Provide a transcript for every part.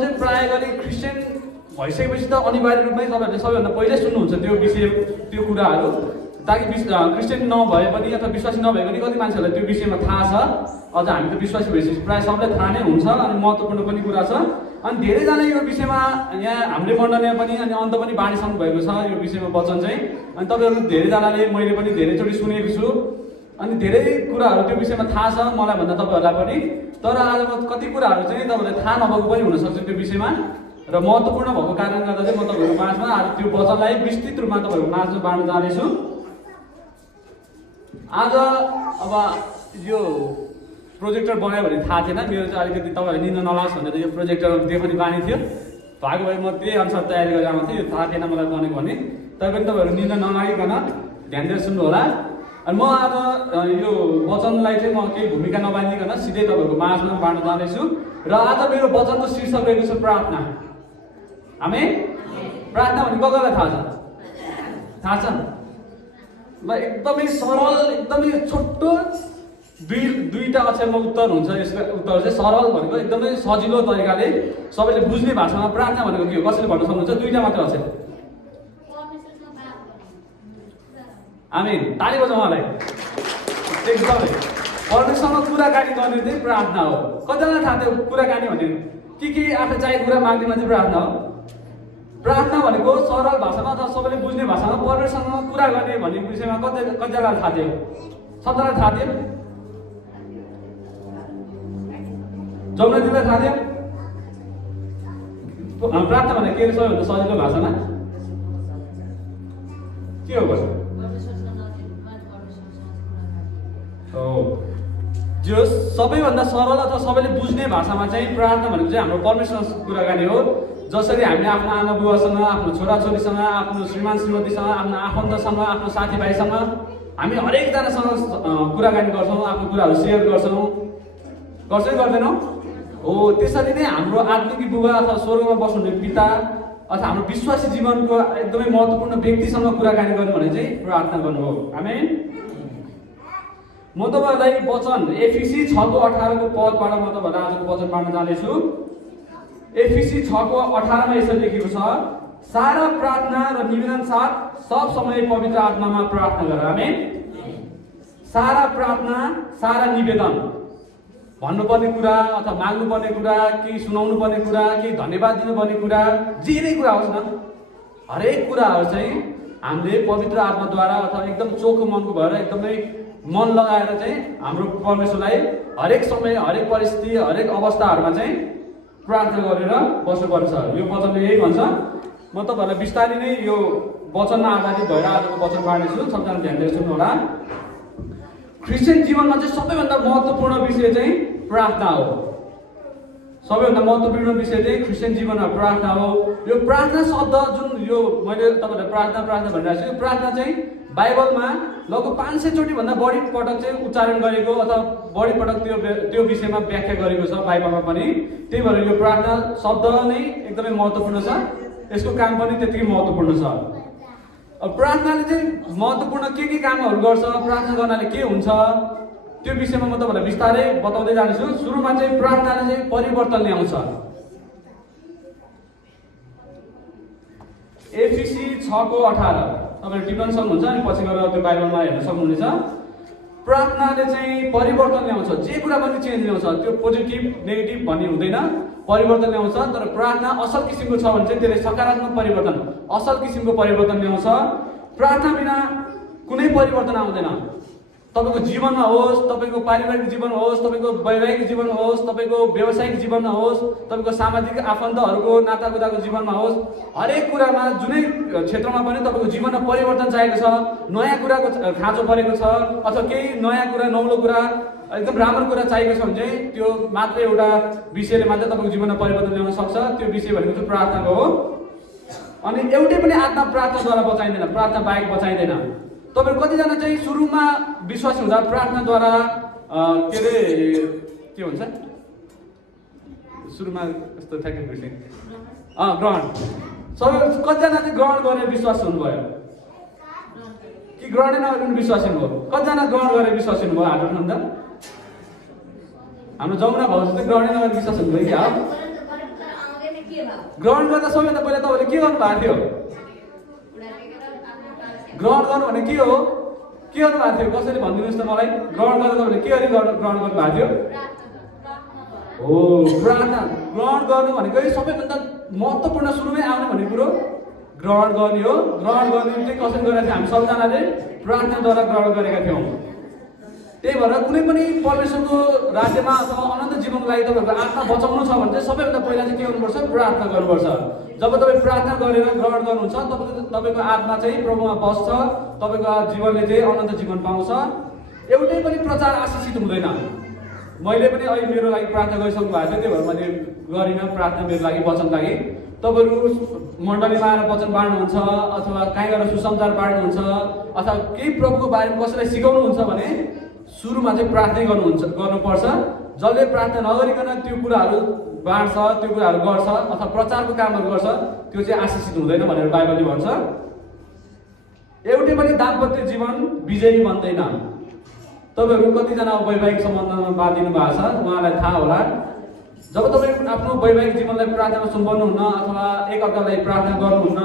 चाहिँ प्राय गरी क्रिस्चियन भइसकेपछि त अनिवार्य रूपमै तपाईँहरूले सबैभन्दा पहिल्यै सुन्नुहुन्छ त्यो विषय त्यो कुराहरू, ताकि क्रिस्चियन नभए पनि अथवा विश्वासी नभए पनि कति मान्छेहरूलाई त्यो विषयमा थाहा छ। अझ हामी त विश्वासी भइसकेपछि प्रायः सबलाई थाहा नै हुन्छ अनि महत्त्वपूर्ण पनि कुरा छ। अनि धेरैजना यो विषयमा यहाँ हाम्रो मण्डलीमा पनि अनि अन्त पनि बाँडिसक्नु भएको छ यो विषयमा वचन चाहिँ। अनि तपाईँहरू धेरैजनाले मैले पनि धेरैचोटि सुनेको छु अनि धेरै कुराहरू त्यो विषयमा थाहा छ मलाई भन्दा तपाईँहरूलाई पनि। तर आज म कति कुराहरू चाहिँ तपाईँहरूलाई थाहा नभएको पनि हुनसक्छ त्यो विषयमा र महत्त्वपूर्ण भएको कारणले गर्दा चाहिँ म तपाईँहरूको माझमा आज त्यो वचनलाई विस्तृत रूपमा तपाईँहरूको माझमा बाँड्न जानेछु। आज अब यो प्रोजेक्टर बनायो भने थाहा थिएन, मेरो चाहिँ अलिकति तपाईँहरूले निन्द नलाओस् भनेर यो प्रोजेक्टर देखाउने बानी थियो। भएको भए म त्यही अनुसार तयारी गरेर आएको थिएँ, थाहा थिएन मलाई बनेको भने। तैपनि तपाईँहरू निन्द नलागिकन ध्यान दिएर सुन्नु होला। अनि म आज यो वचनलाई चाहिँ म केही भूमिका नबाँधिकन सिधै तपाईँहरूको माझमा बाँड्न जाँदैछु। र आज मेरो वचनको शीर्षक रहेको छ प्रार्थना। हामी प्रार्थना भने कसलाई थाहा छ? थाहा छ? ल एकदमै सरल, एकदमै छोटो दुईटा अक्षरमा उत्तर हुन्छ। यसको उत्तर चाहिँ सरल भनेको एकदमै सजिलो तरिकाले सबैले बुझ्ने भाषामा प्रार्थना भनेको के हो कसैले भन्न सक्नुहुन्छ? दुईटा मात्र अक्षर। आमीन, ताली बजाउँ उहाँलाई। एकदमै परमेश्वरसँग कुराकानी गर्ने चाहिँ प्रार्थना हो। कतिजनालाई थाहा थियो कुराकानी भने के आफै चाहिएको कुरा माग्ने मात्रै प्रार्थना हो? प्रार्थना भनेको सरल भाषामा अथवा सबैले बुझ्ने भाषामा परमेश्वरसँग कुरा गर्ने भन्ने विषयमा कतिजनालाई थाहा थियो? सबैलाई थाहा थियो? जमुना दिदीलाई थाहा थियो? प्रार्थना भने के सबैभन्दा सजिलो भाषामा के हो? जो सबैभन्दा सरल अथवा सबैले बुझ्ने भाषामा चाहिँ प्रार्थना भनेको चाहिँ हाम्रो परमेश्वरसँग कुराकानी हो। जसरी हामीले आफ्नो आमा बुवासँग, आफ्नो छोराछोरीसँग, आफ्नो श्रीमान श्रीमतीसँग, आफ्नो आफन्तसँग, आफ्नो साथीभाइसँग हामी हरेकजनासँग कुराकानी गर्छौँ, आफ्नो कुराहरू सेयर गर्छौँ गर्दैनौँ? हो, त्यसरी नै हाम्रो आत्मिक बुबा अथवा स्वर्गमा बस्नुहुने पिता अथवा हाम्रो विश्वासी जीवनको एकदमै महत्त्वपूर्ण व्यक्तिसँग कुराकानी गर्नु भने चाहिँ प्रार्थना गर्नु हो। आमेन। म तपाईँहरूलाई वचन एफिसी 6:18 पदबाट म तपाईँहरूलाई आजको वचन बाँड्न जाँदैछु। एफिसी 6:18 यसरी लेखेको छ, सारा प्रार्थना र निवेदन साथ सब समय पवित्र आत्मामा प्रार्थना गर। आमेन। सारा प्रार्थना, सारा निवेदन, भन्नुपर्ने कुरा अथवा माग्नुपर्ने कुरा, केही सुनाउनु पर्ने कुरा, केही धन्यवाद दिनुपर्ने कुरा, जे नै कुरा होस् न, हरेक कुराहरू चाहिँ हामीले पवित्र आत्माद्वारा अथवा एकदम चोखो मनको भएर एकदमै मन लगाएर चाहिँ हाम्रो परमेश्वरलाई हरेक समय, हरेक परिस्थिति, हरेक अवस्थाहरूमा चाहिँ प्रार्थना गरेर बस्नुपर्छ। यो वचनले यही भन्छ। म तपाईँहरूलाई बिस्तारै नै यो वचनमा आधारित भएर आजको वचन बाँड्नेछु। सबजना ध्यान दिएर सुन्नु होला। क्रिस्चियन जीवनमा चाहिँ सबैभन्दा महत्त्वपूर्ण विषय चाहिँ प्रार्थना हो। सबैभन्दा महत्त्वपूर्ण विषय चाहिँ क्रिस्चियन जीवनमा प्रार्थना हो। यो प्रार्थना शब्द जुन यो मैले तपाईँलाई प्रार्थना भनिरहेको छु, यो प्रार्थना चाहिँ बाइबलमा लगभग 500 चोटि भन्दा बढी पटक चाहिँ उच्चारण गरेको अथवा बढी पटक त्यो विषयमा व्याख्या गरेको छ बाइबलमा पनि। त्यही भएर यो प्रार्थना शब्द नै एकदमै महत्त्वपूर्ण छ, यसको काम पनि त्यतिकै महत्त्वपूर्ण छ। अब प्रार्थनाले चाहिँ महत्त्वपूर्ण के कामहरू गर्छ, प्रार्थना गर्नाले के हुन्छ, त्यो विषयमा म तपाईँलाई बिस्तारै बताउँदै जानेछु। सुरुमा चाहिँ प्रार्थनाले चाहिँ परिवर्तन ल्याउँछ। एफिसी 6:18 तपाईँले टिप्न सक्नुहुन्छ अनि पछि गएर त्यो बाइबलमा हेर्न सक्नुहुनेछ। प्रार्थनाले चाहिँ परिवर्तन ल्याउँछ। जे कुरा पनि चेन्ज ल्याउँछ, त्यो पोजिटिभ नेगेटिभ भन्ने हुँदैन, परिवर्तन ल्याउँछ। तर प्रार्थना असल किसिमको छ भने चाहिँ त्यसले सकारात्मक परिवर्तन, असल किसिमको परिवर्तन ल्याउँछ। प्रार्थना बिना कुनै परिवर्तन आउँदैन। तपाईँको जीवनमा होस्, तपाईँको पारिवारिक जीवनमा होस्, तपाईँको वैवाहिक जीवनमा होस्, तपाईँको व्यावसायिक जीवनमा होस्, तपाईँको सामाजिक आफन्तहरूको नातागोताको जीवनमा होस्, हरेक कुरामा जुनै क्षेत्रमा पनि तपाईँको जीवनमा परिवर्तन चाहिएको छ, नयाँ कुराको खाँचो परेको छ अथवा केही नयाँ कुरा, नौलो कुरा, एकदम राम्रो कुरा चाहिएको छ भने चाहिँ त्यो मात्र एउटा विषयले मात्र तपाईँको जीवनमा परिवर्तन ल्याउन सक्छ। त्यो विषय भनेको चाहिँ प्रार्थनाको हो। अनि एउटै पनि आत्मा प्रार्थनाद्वारा बचाइँदैन, प्रार्थना बाहेक बचाइँदैन। तपाईँहरू कतिजना चाहिँ सुरुमा विश्वासी हुँदा प्रार्थनाद्वारा के हुन्छ सुरुमा यस्तो ठ्याक्कै बुझ्ने ग्रहण, सबै कतिजना चाहिँ ग्रहण गरेर विश्वास हुनुभयो कि ग्रहणै नगरिकन विश्वासी हुनुभयो? कतिजना ग्रहण गरेर विश्वासी हुनुभयो? हात उठाउनु त। हाम्रो जमुना भाउजू चाहिँ ग्रहणै नगरेर विश्वास हुनुभयो क्या? ग्रहण गर्दा सबैभन्दा पहिला तपाईँले के गर्नु भएको थियो? ग्रहण गर्नु भने के हो? के गर्नु भएको थियो? कसैले भनिदिनुहोस् त मलाई। ग्रहण गर्दा तपाईँले के गरी ग्रहण गर्नु भएको थियो? हो, प्रार्थना। ग्रहण गर्नु भनेको सबैभन्दा महत्त्वपूर्ण सुरुमै आउने भन्ने कुरो ग्रहण गर्ने हो। ग्रहण गर्ने चाहिँ कसरी गरेका थियौँ? हामी सबैजनाले प्रार्थनाद्वारा ग्रहण गरेका थियौँ। त्यही भएर कुनै पनि परमेश्वरको राज्यमा अथवा अनन्त जीवनको लागि तपाईँहरूको आत्मा बचाउनु छ भने चाहिँ सबैभन्दा पहिला चाहिँ के गर्नुपर्छ? प्रार्थना गर्नुपर्छ। जब तपाईँ प्रार्थना गरेर ग्रहण गर्नुहुन्छ तपाईँको आत्मा चाहिँ प्रभुमा बस्छ, तपाईँको जीवनले चाहिँ अनन्त जीवन पाउँछ। एउटै पनि प्रचार आशिषित हुँदैन। मैले पनि अहिले मेरो लागि प्रार्थना गरिसक्नु भएको थियो, त्यही भएर मैले गरिनँ प्रार्थना मेरो लागि, वचन लागि। तपाईँहरू मण्डलीमा आएर वचन बाँड्नुहुन्छ अथवा कहीँ गएर सुसमाचार बाँड्नुहुन्छ अथवा केही प्रभुको बारेमा कसैलाई सिकाउनुहुन्छ भने सुरुमा चाहिँ प्रार्थनै गर्नुपर्छ। जसले प्रार्थना नगरिकन त्यो कुराहरू बाँड्छ, त्यो कुराहरू गर्छ अथवा प्रचारको कामहरू गर्छ त्यो चाहिँ आशिषित हुँदैन भनेर बाइबलले भन्छ। एउटै पनि दाम्पत्य जीवन विजयी बन्दैन। तपाईँहरू कतिजना वैवाहिक सम्बन्धमा बाँधिनु भएको छ उहाँलाई थाहा होला। जब तपाईँ आफ्नो वैवाहिक जीवनलाई प्रार्थनामा सुम्पर्नुहुन्न अथवा एकअर्कालाई प्रार्थना गर्नुहुन्न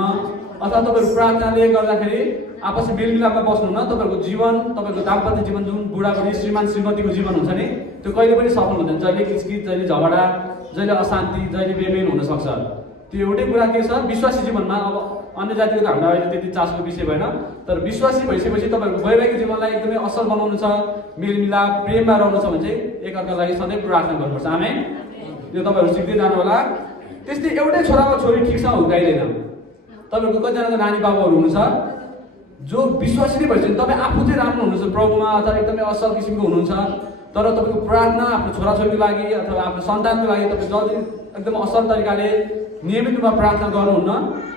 अथवा तपाईँहरू प्रार्थनाले गर्दाखेरि आपसी मेलमिलापमा बस्नुहुन्न, तपाईँहरूको जीवन, तपाईँको दाम्पत्य जीवन जुन बुढाबुढी श्रीमान श्रीमतीको जीवन हुन्छ नि त्यो कहिले पनि सफल हुँदैन। जहिले किचकिच, जहिले झगडा, जहिले अशान्ति, जहिले बेमेल हुनसक्छ। त्यो एउटै कुरा के छ? विश्वासी जीवनमा, अब अन्य जातिको त हामीलाई अहिले त्यति चासोको विषय भएन, तर विश्वासी भइसकेपछि तपाईँहरूको वैवाहिक जीवनलाई एकदमै असल बनाउनु छ, मेलमिलाप प्रेममा रहनु छ भने चाहिँ एकअर्काको लागि सधैँ प्रार्थना गर्नुपर्छ। आमेन। यो तपाईँहरू सिक्दै जानु होला। त्यस्तै एउटै छोरा वा छोरी ठिकसँग हुर्काइँदैन। तपाईँहरूको कतिजनाको नानी बाबुहरू हुनुहुन्छ जो विश्वासी नै भइसक्यो, तपाईँ आफू चाहिँ राम्रो हुनुहुन्छ प्रभुमा अथवा एकदमै असल किसिमको हुनुहुन्छ, तर तपाईँको प्रार्थना आफ्नो छोराछोरीको लागि अथवा आफ्नो सन्तानको लागि तपाईँ जति एकदम असल तरिकाले नियमित रूपमा प्रार्थना गर्नुहुन्न,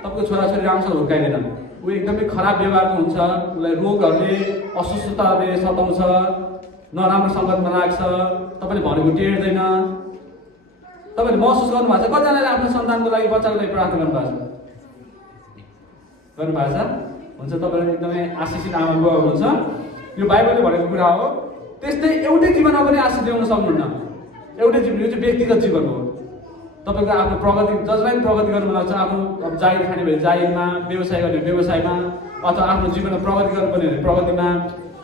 तपाईँको छोराछोरी राम्रोसँग हुर्काइँदैन। ऊ एकदमै खराब व्यवहारको हुन्छ, उसलाई रोगहरूले अस्वस्थताले सताउँछ, नराम्रो सङ्गतमा लाग्छ, तपाईँले भनेको टेर्दैन। तपाईँले महसुस गर्नुभएको छ? कतिजनाले आफ्नो सन्तानको लागि, बच्चाको लागि प्रार्थना गर्नुभएको छ? गर्नुभएको छ? हुन्छ, तपाईँहरू एकदमै आशिषित आमा बुवा हुनुहुन्छ। यो बाइबलले भनेको कुरा हो। त्यस्तै एउटै जीवनमा पनि आशिष ल्याउन सक्नुहुन्न। एउटै जीवन, यो चाहिँ व्यक्तिगत जीवन हो। तपाईँको आफ्नो प्रगति, जसलाई पनि प्रगति गर्नु लाग्छ, आफ्नो अब जागिर खाने भने जागिरमा, व्यवसाय गर्ने व्यवसायमा अथवा आफ्नो जीवनमा प्रगति गर्नुपर्ने भने प्रगतिमा,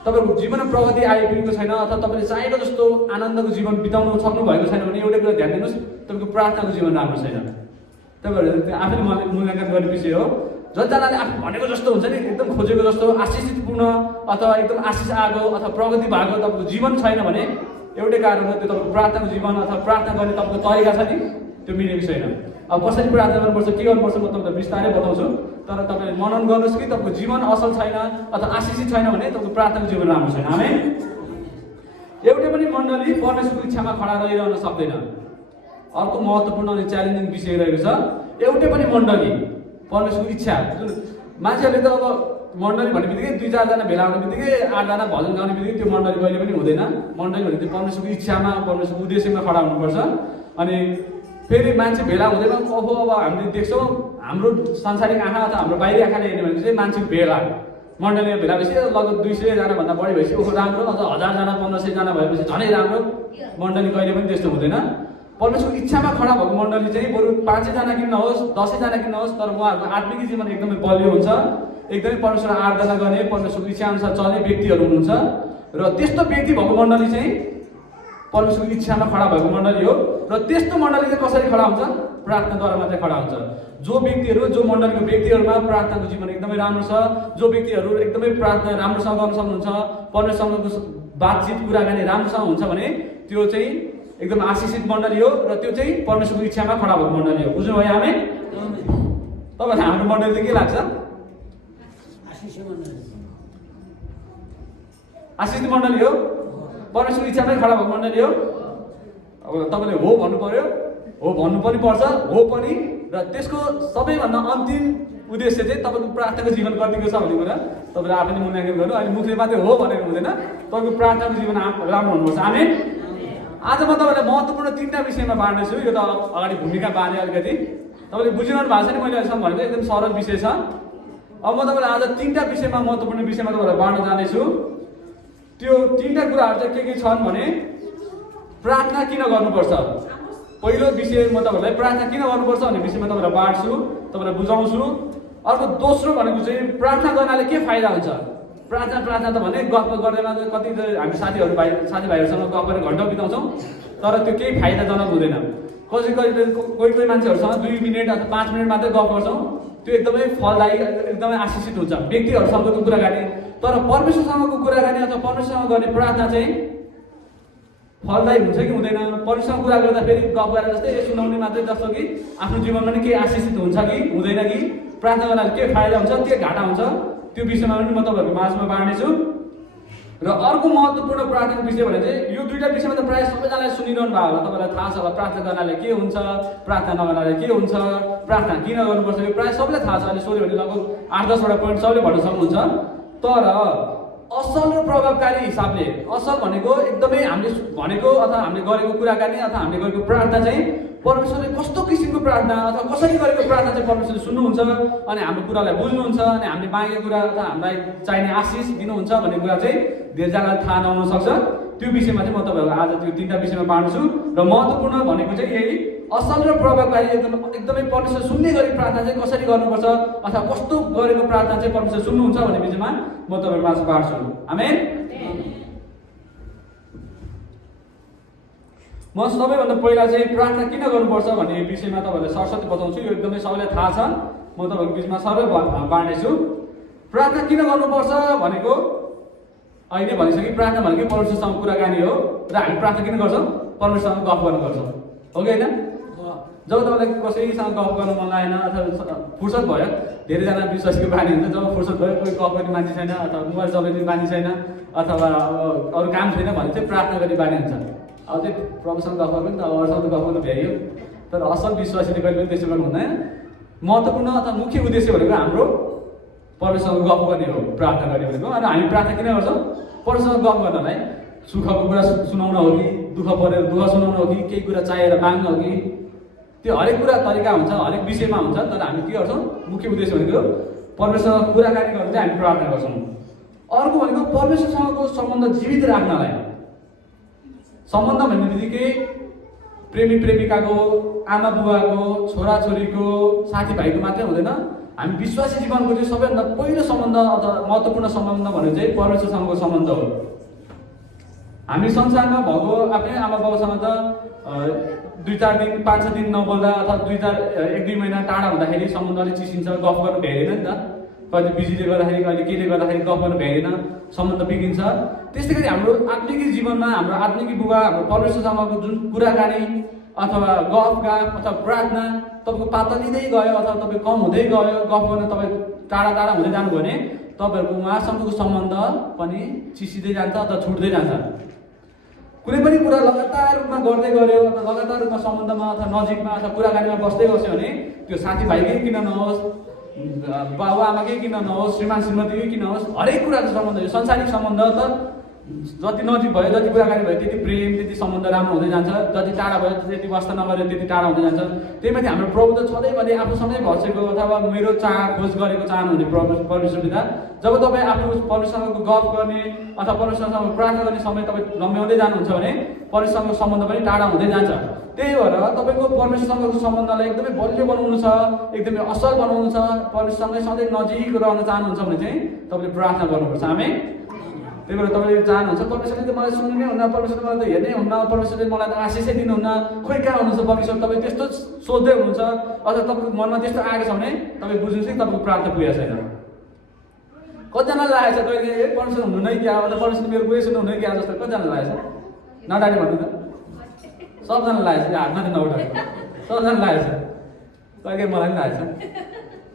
तपाईँको जीवनमा प्रगति आइपुगेको छैन अथवा तपाईँले चाहेको जस्तो आनन्दको जीवन बिताउनु सक्नु भएको छैन भने एउटै कुरा ध्यान दिनुहोस्, तपाईँको प्रार्थनाको जीवन राम्रो छैन। तपाईँहरू त्यो आफैले मूल्याङ्कन गर्ने विषय हो। जतिजनाले आफू भनेको जस्तो हुन्छ नि, एकदम खोजेको जस्तो आशिषितपूर्ण अथवा एकदम आशिष आएको अथवा प्रगति भएको तपाईँको जीवन छैन भने एउटै कारण हो, त्यो तपाईँको प्रार्थनाको जीवन अथवा प्रार्थना गर्ने तपाईँको तरिका छ नि त्यो मिलेको छैन। अब कसरी प्रार्थना गर्नुपर्छ, के गर्नुपर्छ म तपाईँलाई बिस्तारै बताउँछु, तर तपाईँले मनन गर्नुहोस् कि तपाईँको जीवन असल छैन अथवा आशिषित छैन भने तपाईँको प्रार्थनाको जीवन राम्रो छैन। आमेन। एउटै पनि मण्डली परमेश्वरको इच्छामा खडा रहिरहन सक्दैन। अर्को महत्त्वपूर्ण अनि च्यालेन्जिङ विषय रहेको छ, एउटै पनि मण्डली परमेश्वरको इच्छा, जुन मान्छेहरूले त अब मण्डली भन्ने बित्तिकै 2-4 जना भेला हुने बित्तिकै 8 जना भजन गाउने बित्तिकै त्यो मण्डली कहिले पनि हुँदैन। मण्डली भनेको त्यो परमेश्वरको इच्छामा, परमेश्वरको उद्देश्यमा खडा हुनुपर्छ। अनि फेरि मान्छे भेला हुँदैन। अब हामीले देख्छौँ हाम्रो सांसारिक आँखा अथवा हाम्रो बाहिरी आँखाले हेर्ने भने चाहिँ मान्छेको भेला मण्डलीमा भेला भएपछि लगभग 200 जनाभन्दा बढी भएपछि ओहो राम्रो, अथवा 1000 जना 1500 जना भएपछि झनै राम्रो। मण्डली कहिले पनि त्यस्तो हुँदैन। परमेश्वरको इच्छामा खडा भएको मण्डली चाहिँ बरु 5 जना किन नहोस्, 10 जना किन नहोस्, तर उहाँहरूको आत्मिक जीवन एकदमै बलियो हुन्छ, एकदमै परमेश्वर आराधना गर्ने, परमेश्वरको इच्छा अनुसार चल्ने व्यक्तिहरू हुनुहुन्छ। र त्यस्तो व्यक्ति भएको मण्डली चाहिँ परमेश्वरको इच्छामा खडा भएको मण्डली हो। र त्यस्तो मण्डली चाहिँ कसरी खडा हुन्छ? प्रार्थनाद्वारा मात्रै खडा हुन्छ। जो व्यक्तिहरू, जो मण्डलीको व्यक्तिहरूमा प्रार्थनाको जीवन एकदमै राम्रो छ, जो व्यक्तिहरू एकदमै प्रार्थना राम्रोसँग गर्न सक्नुहुन्छ, परमेश्वरसँगको बातचित कुराकानी राम्रोसँग हुन्छ भने त्यो चाहिँ एकदम आशिषित मण्डली हो र त्यो चाहिँ परमेश्वरको इच्छामा खडा भएको मण्डली हो। बुझ्नुभयो? आमेन। तपाईँलाई हाम्रो मण्डली चाहिँ के लाग्छ? आशिषित मण्डली हो, परमेश्वरको इच्छामै खडा भएको मण्डली हो। अब तपाईँले हो भन्नु पर्यो, हो भन्नु पनि पर्छ, हो पनि। र त्यसको सबैभन्दा अन्तिम उद्देश्य चाहिँ तपाईँको प्रार्थनाको जीवन कतिको छ भन्ने कुरा तपाईँले आफैले मूल्याङ्कन गर्नु। अहिले मुखले मात्रै हो भनेको हुँदैन, तपाईँको प्रार्थनाको जीवन राम्रो हुनुपर्छ। आमेन। आज म तपाईँलाई महत्त्वपूर्ण 3टा विषयमा बाँड्दैछु। यो त अगाडि भूमिका बाँधे अलिकति, तपाईँले बुझिरहनु भएको छ नि, मैले अहिलेसम्म भनेको एकदम सरल विषय छ। अब म तपाईँलाई आज 3टा विषयमा, महत्त्वपूर्ण विषयमा तपाईँलाई बाँड्न जानेछु। त्यो 3टा कुराहरू चाहिँ के छन् भने प्रार्थना किन गर्नुपर्छ, पहिलो विषय म तपाईँहरूलाई प्रार्थना किन गर्नुपर्छ भन्ने विषयमा तपाईँलाई बाँड्छु, तपाईँलाई बुझाउँछु। अर्को दोस्रो भनेको चाहिँ प्रार्थना गर्नाले के फाइदा हुन्छ। प्रार्थना त भने गफ गर्दैमा कति हामी साथीभाइहरूसँग गफ गरेर घन्टा बिताउँछौँ, तर त्यो केही फाइदाजनक हुँदैन। कोही मान्छेहरूसँग 2 मिनट अथवा 5 मिनट मात्रै गफ गर्छौँ, त्यो एकदमै फलदायी, एकदमै आशिषित हुन्छ व्यक्तिहरूसँगको कुराकानी। तर परमेश्वरसँगको कुराकानी अथवा परमेश्वरसँग गर्ने प्रार्थना चाहिँ फलदायी हुन्छ कि हुँदैन। परमेश्वरसँग कुरा गर्दाखेरि गफ गरेर जस्तै सुनाउने मात्रै जस्तो कि आफ्नो जीवनमा पनि केही आशिषित हुन्छ कि हुँदैन, कि प्रार्थना गर्नाले के फाइदा हुन्छ के घाटा हुन्छ, त्यो विषयमा पनि म तपाईँहरूको माझमा बाँड्नेछु। र अर्को महत्त्वपूर्ण प्रार्थनाको विषय भने चाहिँ यो दुईवटा विषयमा त प्रायः सबैजनाले सुनिरहनु भएको होला, तपाईँलाई थाहा छ होला। प्रार्थना गर्नाले के हुन्छ, प्रार्थना नगर्नाले के हुन्छ, प्रार्थना किन गर्नुपर्छ, यो प्रायः सबैलाई थाहा छ। अहिले सोध्यो भने लगभग 8-10वटा पोइन्ट सबैले भन्न सक्नुहुन्छ। तर असल र प्रभावकारी हिसाबले, असल भनेको एकदमै हामीले भनेको अथवा हामीले गरेको कुराकानी अथवा हामीले गरेको प्रार्थना चाहिँ परमेश्वरले कस्तो किसिमको प्रार्थना अथवा कसरी गरेको प्रार्थना चाहिँ परमेश्वरले सुन्नुहुन्छ अनि हाम्रो कुरालाई बुझ्नुहुन्छ अनि हामीले मागेको कुरा अथवा हामीलाई चाहिने आशिष दिनुहुन्छ भन्ने कुरा चाहिँ धेरैजनालाई थाहा नहुन सक्छ। त्यो विषयमा चाहिँ म तपाईँहरूलाई आज त्यो 3टा विषयमा बाँड्छु। र महत्त्वपूर्ण भनेको चाहिँ यही असल र प्रभावकारी एकदमै परमेश्वर सुन्ने गरी प्रार्थना चाहिँ कसरी गर्नुपर्छ अथवा कस्तो गरेको प्रार्थना चाहिँ परमेश्वर सुन्नुहुन्छ भन्ने विषयमा म तपाईँहरूमा आज बाँड्छु। आमेन। म सबैभन्दा पहिला चाहिँ प्रार्थना किन गर्नुपर्छ भन्ने विषयमा तपाईँहरूलाई सरस्वती बताउँछु। यो एकदमै सबैलाई थाहा छ, म तपाईँहरूको बिचमा सबै बाँड्नेछु। प्रार्थना किन गर्नुपर्छ भनेको अहिले भनिसकेँ। प्रार्थना भनेको परमेश्वरसँग कुराकानी हो र हामी प्रार्थना किन गर्छौँ, परमेश्वरसँग गफ गर्न गर्छौँ, हो कि होइन। जब तपाईँलाई कसैसँग गफ गर्न मन लागेन अथवा फुर्सद भयो, धेरैजना विश्वासको बानी हुन्छ, जब फुर्सद भयो कोही गफ गर्ने मान्छे छैन अथवा मोबाइल चलाउने बानी छैन अथवा अरू काम छैन भने चाहिँ प्रार्थना गर्ने बानी हुन्छ। अब चाहिँ प्रभुसँग गफ गर्नु त अब अरूसँग गफ गर्नु भ्याइयो, तर असल विश्वासीले कहिले पनि त्यसो गर्नु हुँदैन। महत्त्वपूर्ण अथवा मुख्य उद्देश्य भनेको हाम्रो परमेश्वरसँग गफ गर्ने हो प्रार्थना गर्ने भनेको। अनि हामी प्रार्थना किन गर्छौँ, परमेश्वरसँग गफ गर्नलाई। सुखको कुरा सुनाउन हो कि दुःख परेर दुःख सुनाउन हो कि केही कुरा चाहेर माग्न हो कि, त्यो हरेक कुरा तरिका हुन्छ, हरेक विषयमा हुन्छ। तर हामी के गर्छौँ, मुख्य उद्देश्य भनेको परमेश्वरसँग कुराकानी गर्नु चाहिँ हामी प्रार्थना गर्छौँ। अर्को भनेको परमेश्वरसँगको सम्बन्ध जीवित राख्नलाई। सम्बन्ध भन्ने बित्तिकै प्रेमी प्रेमिकाको, आमा बुवाको, छोराछोरीको, साथीभाइको मात्रै हुँदैन। हामी विश्वासी जीवनको चाहिँ सबैभन्दा पहिलो सम्बन्ध अथवा महत्त्वपूर्ण सम्बन्ध भनेको चाहिँ परमेश्वरसँगको सम्बन्ध हो। हामी संसारमा भएको आफ्नै आमा बाबासँग त 2-4 दिन 5-6 दिन नबोल्दा अथवा 1-2 महिना टाढा हुँदाखेरि सम्बन्ध अलिक चिसिन्छ, गफ गर्न भ्याइँदैन नि त। कहिले बिजीले गर्दाखेरि कहिले केले गर्दाखेरि गफ गर्न भ्याइँदैन, सम्बन्ध बिग्रिन्छ। त्यस्तै गरी हाम्रो आत्मिक जीवनमा हाम्रो आत्मिक बुबा हाम्रो परमेश्वरसँगको जुन कुराकानी अथवा गफगाफ अथवा प्रार्थना तपाईँको पातलिँदै गयो अथवा तपाईँ कम हुँदै गयो, गफ गर्न तपाईँ टाढा टाढा हुँदै जानुभयो भने तपाईँहरूको उहाँसँगको सम्बन्ध पनि चिसिँदै जान्छ अथवा छुट्दै जान्छ। कुनै पनि कुरा लगातार रूपमा गर्दै गऱ्यो अथवा लगातार रूपमा सम्बन्धमा अथवा नजिकमा अथवा कुराकानीमा बस्दै बस्यो भने त्यो साथीभाइकै किन नहोस्, बाबु आमाकै किन नहोस्, श्रीमान श्रीमतीकै किन होस्, हरेक कुराको सम्बन्ध यो संसारिक सम्बन्ध त जति नजिक भयो जति कुराकानी भयो त्यति प्रेम त्यति सम्बन्ध राम्रो हुँदै जान्छ, जति टाढा भयो त्यति वास्ता नगऱ्यो त्यति टाढा हुँदै जान्छ। त्यही माथि हाम्रो प्रभु त सधैँभरि आफूसँगै भसेको अथवा मेरो खोज गरेको चाहनुहुने परमेश्वर पिता। जब तपाईँ आफ्नो परमेश्वरसँगको गफ गर्ने अथवा परमेश्वरसँग प्रार्थना गर्ने समय तपाईँ लम्ब्याउँदै जानुहुन्छ भने परमेश्वरसँगको सम्बन्ध पनि टाढा हुँदै जान्छ। त्यही भएर तपाईँको परमेश्वरसँगको सम्बन्धलाई एकदमै बलियो बनाउनु छ, एकदमै असल बनाउनु छ, परमेश्वरसँगै सधैँ नजिक रहन चाहनुहुन्छ भने चाहिँ तपाईँले प्रार्थना गर्नुपर्छ। आमेन। त्यही भएर तपाईँले चाहनुहुन्छ परमेश्वरले त मलाई सुन्नु नै हुन्न, परमेश्वरले मलाई त हेर्नै हुन्न, परमेश्वरले मलाई त आशिषै दिनुहुन्न, खोइ कहाँ हुनुहुन्छ परमेश्वर, तपाईँ त्यस्तो सोच्दै हुनुहुन्छ अथवा तपाईँको मनमा त्यस्तो आएको छ भने तपाईँ बुझ्नुहोस् कि तपाईँको प्रार्थना पुगेको छैन। कतिजनालाई लागेको छ कहिले परमेश्वर हुनु नै क्या अथवा परमेश्वर मेरो कुरै सुन्नु हुनै क्या जस्तो कतिजना लागेको छ, नडाडी भन्नु त। सबजना लागेको छ, हातमा चाहिँ नउठाएको, सबजना लागेको छ, कहिले मलाई पनि लागेको छ।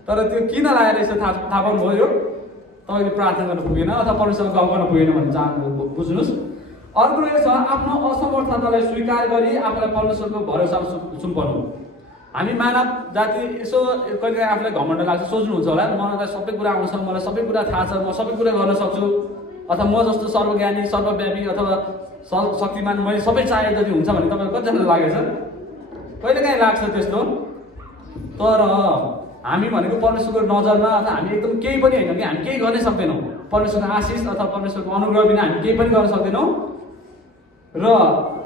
तर त्यो किन लागेर यसो थाहा पाउनुभयो, तपाईँले प्रार्थना गर्न पुगेन अथवा परमेश्वरसँग गफ गर्न पुगेन भन्ने चाहनु बुझ्नुहोस्। अर्को यो छ आफ्नो असमर्थतालाई स्वीकार गरी आफूलाई परमेश्वरको भरोसामा सुम्पर्नु। हामी मानव जाति यसो कहिले आफूलाई घमण्ड लाग्छ, सोच्नुहुन्छ होला मलाई सबै कुरा आउँछ, मलाई सबै कुरा थाहा छ, म सबै कुरा गर्न सक्छु अथवा म जस्तो सर्वज्ञानी सर्वव्यापी अथवा शक्तिमान मैले सबै चाहे जति हुन्छ भने तपाईँलाई कतिजना लागेको छ, कहिलेकाहीँ लाग्छ त्यस्तो। तर हामी भनेको परमेश्वरको नजरमा अथवा हामी एकदम केही पनि होइन कि हामी केही गर्नै सक्दैनौँ, परमेश्वरको आशिष अथवा परमेश्वरको अनुग्रह बिना हामी केही पनि गर्न सक्दैनौँ। र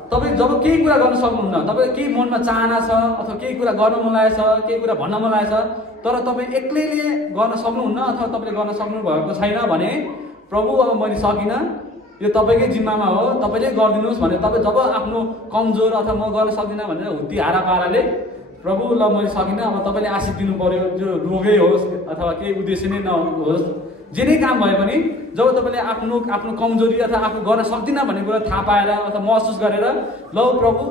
तपाईँ जब केही कुरा गर्न सक्नुहुन्न, तपाईँको केही मनमा चाहना छ अथवा केही कुरा गर्न मन लागेको छ, केही कुरा भन्न मन लागेको छ, तर तपाईँ एक्लैले गर्न सक्नुहुन्न अथवा तपाईँले गर्न सक्नु भएको छैन भने प्रभु अब मैले सकिनँ, यो तपाईँकै जिम्मामा हो, तपाईँले गरिदिनुहोस् भने तपाईँ जब आफ्नो कमजोर अथवा म गर्न सक्दिनँ भनेर हुत्ती हारा पाराले प्रभु ल मैले सकिनँ, अब तपाईँले आशिष दिनु पर्यो, जो रोगै होस् अथवा केही उद्देश्य नै नहोस्, जे नै काम भए पनि जब तपाईँले आफ्नो आफ्नो कमजोरी अथवा आफ्नो गर्न सक्दिनँ भन्ने कुरा थाहा पाएर अथवा महसुस गरेर ल प्रभु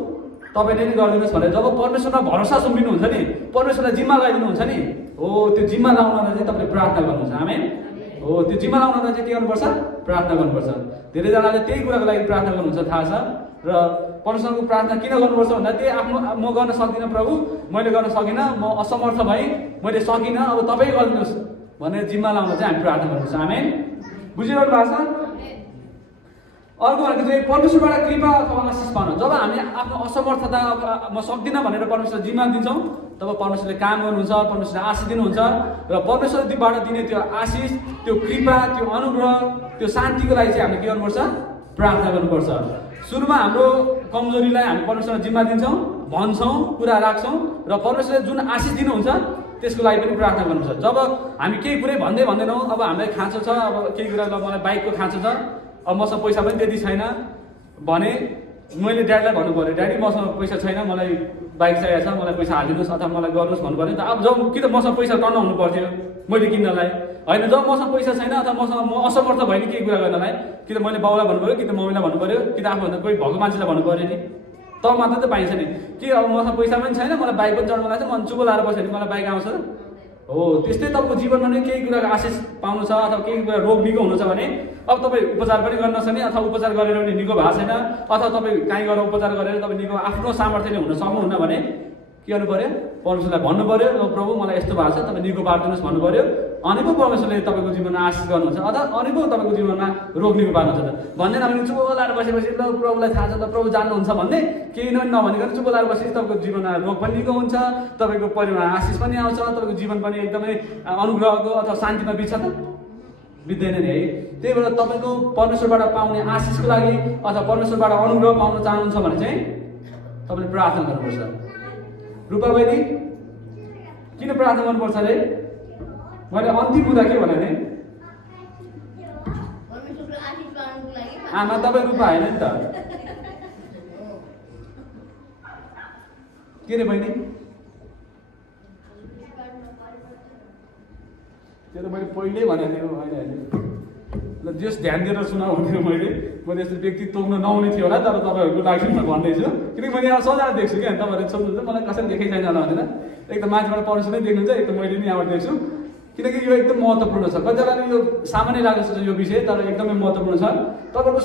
तपाईँले नै गरिदिनुहोस् भनेर जब परमेश्वरमा भरोसा सुम्पिनुहुन्छ नि, परमेश्वरलाई जिम्मा लगाइदिनुहुन्छ नि, हो त्यो जिम्मा लगाउनलाई चाहिँ तपाईँले प्रार्थना गर्नुहुन्छ। आमेन। हो त्यो जिम्मा लगाउनलाई चाहिँ के गर्नुपर्छ? प्रार्थना गर्नुपर्छ। धेरैजनाले त्यही कुराको लागि प्रार्थना गर्नुहुन्छ, थाहा छ। र परमेश्वरको प्रार्थना किन गर्नुपर्छ भन्दा त्यही आफ्नो म गर्न सक्दिनँ प्रभु, मैले गर्न सकिनँ, म असमर्थ भएँ, मैले सकिनँ, अब तपाईँ गरिदिनुहोस् भनेर जिम्मा लाउन चाहिँ हामी प्रार्थना गर्नुपर्छ। आमेन। बुझिरहनु भएको छ? अर्को भनेको चाहिँ परमेश्वरबाट कृपा अथवा आशिष पाउनु। जब हामी आफ्नो असमर्थता म सक्दिनँ भनेर परमेश्वर जिम्मा दिन्छौँ तब परमेश्वरले काम गर्नुहुन्छ, परमेश्वरले आशिष दिनुहुन्छ र परमेश्वरबाट दिने त्यो आशिष, त्यो कृपा, त्यो अनुग्रह, त्यो शान्तिको लागि चाहिँ हामीले के गर्नुपर्छ? प्रार्थना गर्नुपर्छ। सुरुमा हाम्रो कमजोरीलाई हामी परमेश्वरलाई जिम्मा दिन्छौँ, भन्छौँ, कुरा राख्छौँ र परमेश्वरले जुन आशिष दिनुहुन्छ त्यसको लागि पनि प्रार्थना गर्नुपर्छ। जब हामी केही कुरै भन्दैनौँ, अब हामीलाई खाँचो छ, अब केही कुरा मलाई बाइकको खाँचो छ, अब मसँग पैसा पनि त्यति छैन भने मैले ड्याडीलाई भन्नु पऱ्यो, ड्याडी मसँग पैसा छैन, मलाई बाइक चाहिएको छ, मलाई पैसा हालिदिनुहोस् अथवा मलाई गर्नुहोस् भन्नु पऱ्यो नि त। अब जब कि त मसँग पैसा टन्न हुनु पर्थ्यो मैले किन्नलाई, होइन जब मसँग पैसा छैन अथवा म असमर्थ भएँ नि केही कुरा गर्नलाई, कि त मैले बाउलाई भन्नु पऱ्यो, कि त मम्मीलाई भन्नु पऱ्यो, कि त आफूभन्दा कोही भएको मान्छेलाई भन्नु पऱ्यो नि, तब मात्र त पाइन्छ नि। कि अब मसँग पैसा पनि छैन, मलाई बाइक पनि चढ्नु लाग्छ, म चुपो लाएर बस्यो भने मलाई बाइक आउँछ र? हो त्यस्तै तपाईँको जीवनमा नै केही कुराको आशिष पाउनु छ अथवा केही कुरा रोग निको हुनु छ भने अब तपाईँ उपचार पनि गर्न सक्ने अथवा उपचार गरेर पनि निको भएको छैन अथवा तपाईँ कहीँ गएर उपचार गरेर तपाईँ निको आफ्नो सामर्थ्यले हुन सक्नुहुन्न भने के गर्नु पऱ्यो? परमेश्वरलाई भन्नु पऱ्यो, ल प्रभु मलाई यस्तो भएको छ, तपाईँ निको पारिदिनुहोस् भन्नु पऱ्यो। अनि पो परमेश्वरले तपाईँको जीवनमा आशिष गर्नुहुन्छ अथवा अनि पो तपाईँको जीवनमा रोग निको पार्नुहुन्छ। भन्दैन भने चुपो लाएर बसेपछि ल प्रभुलाई थाहा छ, त प्रभु जान्नुहुन्छ भन्ने केही नभनिकन चुपो लाएर बसेपछि तपाईँको जीवनमा रोग पनि निको हुन्छ, तपाईँको परिवारमा आशिष पनि आउँछ, तपाईँको जीवन पनि एकदमै अनुग्रहको अथवा शान्तिमा बित्छ त? बित्दैन नि है। त्यही भएर तपाईँको परमेश्वरबाट पाउने आशिषको लागि अथवा परमेश्वरबाट अनुग्रह पाउन चाहनुहुन्छ भने चाहिँ तपाईँले प्रार्थना गर्नुपर्छ। रूपा बहिनी किन प्रार्थना गर्नुपर्छ अरे? मैले अन्तिम मुद्दा के भने नि आमा तपाईँ रूपा होइन नि त के रे बहिनी? त्यो त मैले पहिल्यै भनेको थिएँ होइन ल जस ध्यान दिएर सुनाऊ भनेको मैले यस्तो व्यक्ति तोक्न नहुने थियो होला, तर तपाईँहरूको लागि म भन्दैछु किनकि मैले यहाँ सजाएर देख्छु क्या, तपाईँहरूले सोध्नुहुन्छ मलाई कसैले देखेकै छैन होला भनेर। एकदम मान्छेबाट परमेश्वर नै देख्नुहुन्छ, एकदम मैले नि यहाँबाट देख्छु किनकि यो एकदम महत्त्वपूर्ण छ। कतिजनाले यो सामान्य लागेको छ यो विषय, तर एकदमै महत्त्वपूर्ण छ। तपाईँको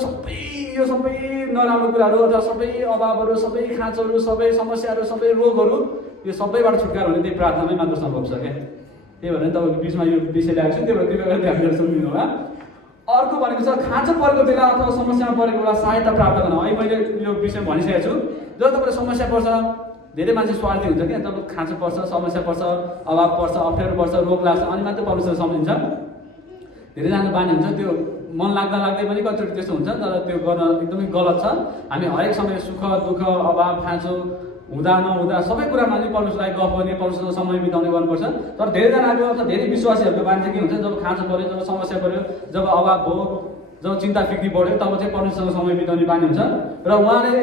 सबै नराम्रो कुराहरू अथवा सबै अभावहरू, सबै खाँचोहरू, सबै समस्याहरू, सबै रोगहरू यो सबैबाट छुटकारा हुने त्यही प्रार्थनामै मात्र सम्भव छ क्या। त्यही भएर तपाईँको बिचमा यो विषय ल्याएको छु, त्यही भएर कृपया गरेर ध्यान दिएर सुनिदिनु होला। अर्को भनेको छ खाँचो परेको बेला अथवा समस्यामा परेको बेला सहायता प्राप्त गर्न। अहिले मैले यो विषय भनिसकेको छु। जब तपाईँलाई समस्या पर्छ, धेरै मान्छे स्वार्थी हुन्छ क्या, जब खाँचो पर्छ, समस्या पर्छ, अभाव पर्छ, अप्ठ्यारो पर्छ, रोग लाग्छ, अनि मात्र परमेश्वर सम्झिन्छ। धेरैजना बानी हुन्छ त्यो मन लाग्दै पनि कतिचोटि त्यस्तो हुन्छ, तर त्यो गर्न एकदमै गलत छ। हामी हरेक समय सुख दुःख अभाव खाँचो हुँदा नहुँदा सबै कुरामा चाहिँ परमेश्वरलाई गफ गर्ने, परमेश्वरसँग समय बिताउने गर्नुपर्छ। तर धेरैजनाको अथवा धेरै विश्वासीहरूको बानी चाहिँ के हुन्छ, जब खाँचो पऱ्यो, जब समस्या पऱ्यो, जब अभाव भयो, जब चिन्ता फिक्री बढ्यो, तब चाहिँ परमेश्वरसँग समय बिताउने बानी हुन्छ र उहाँले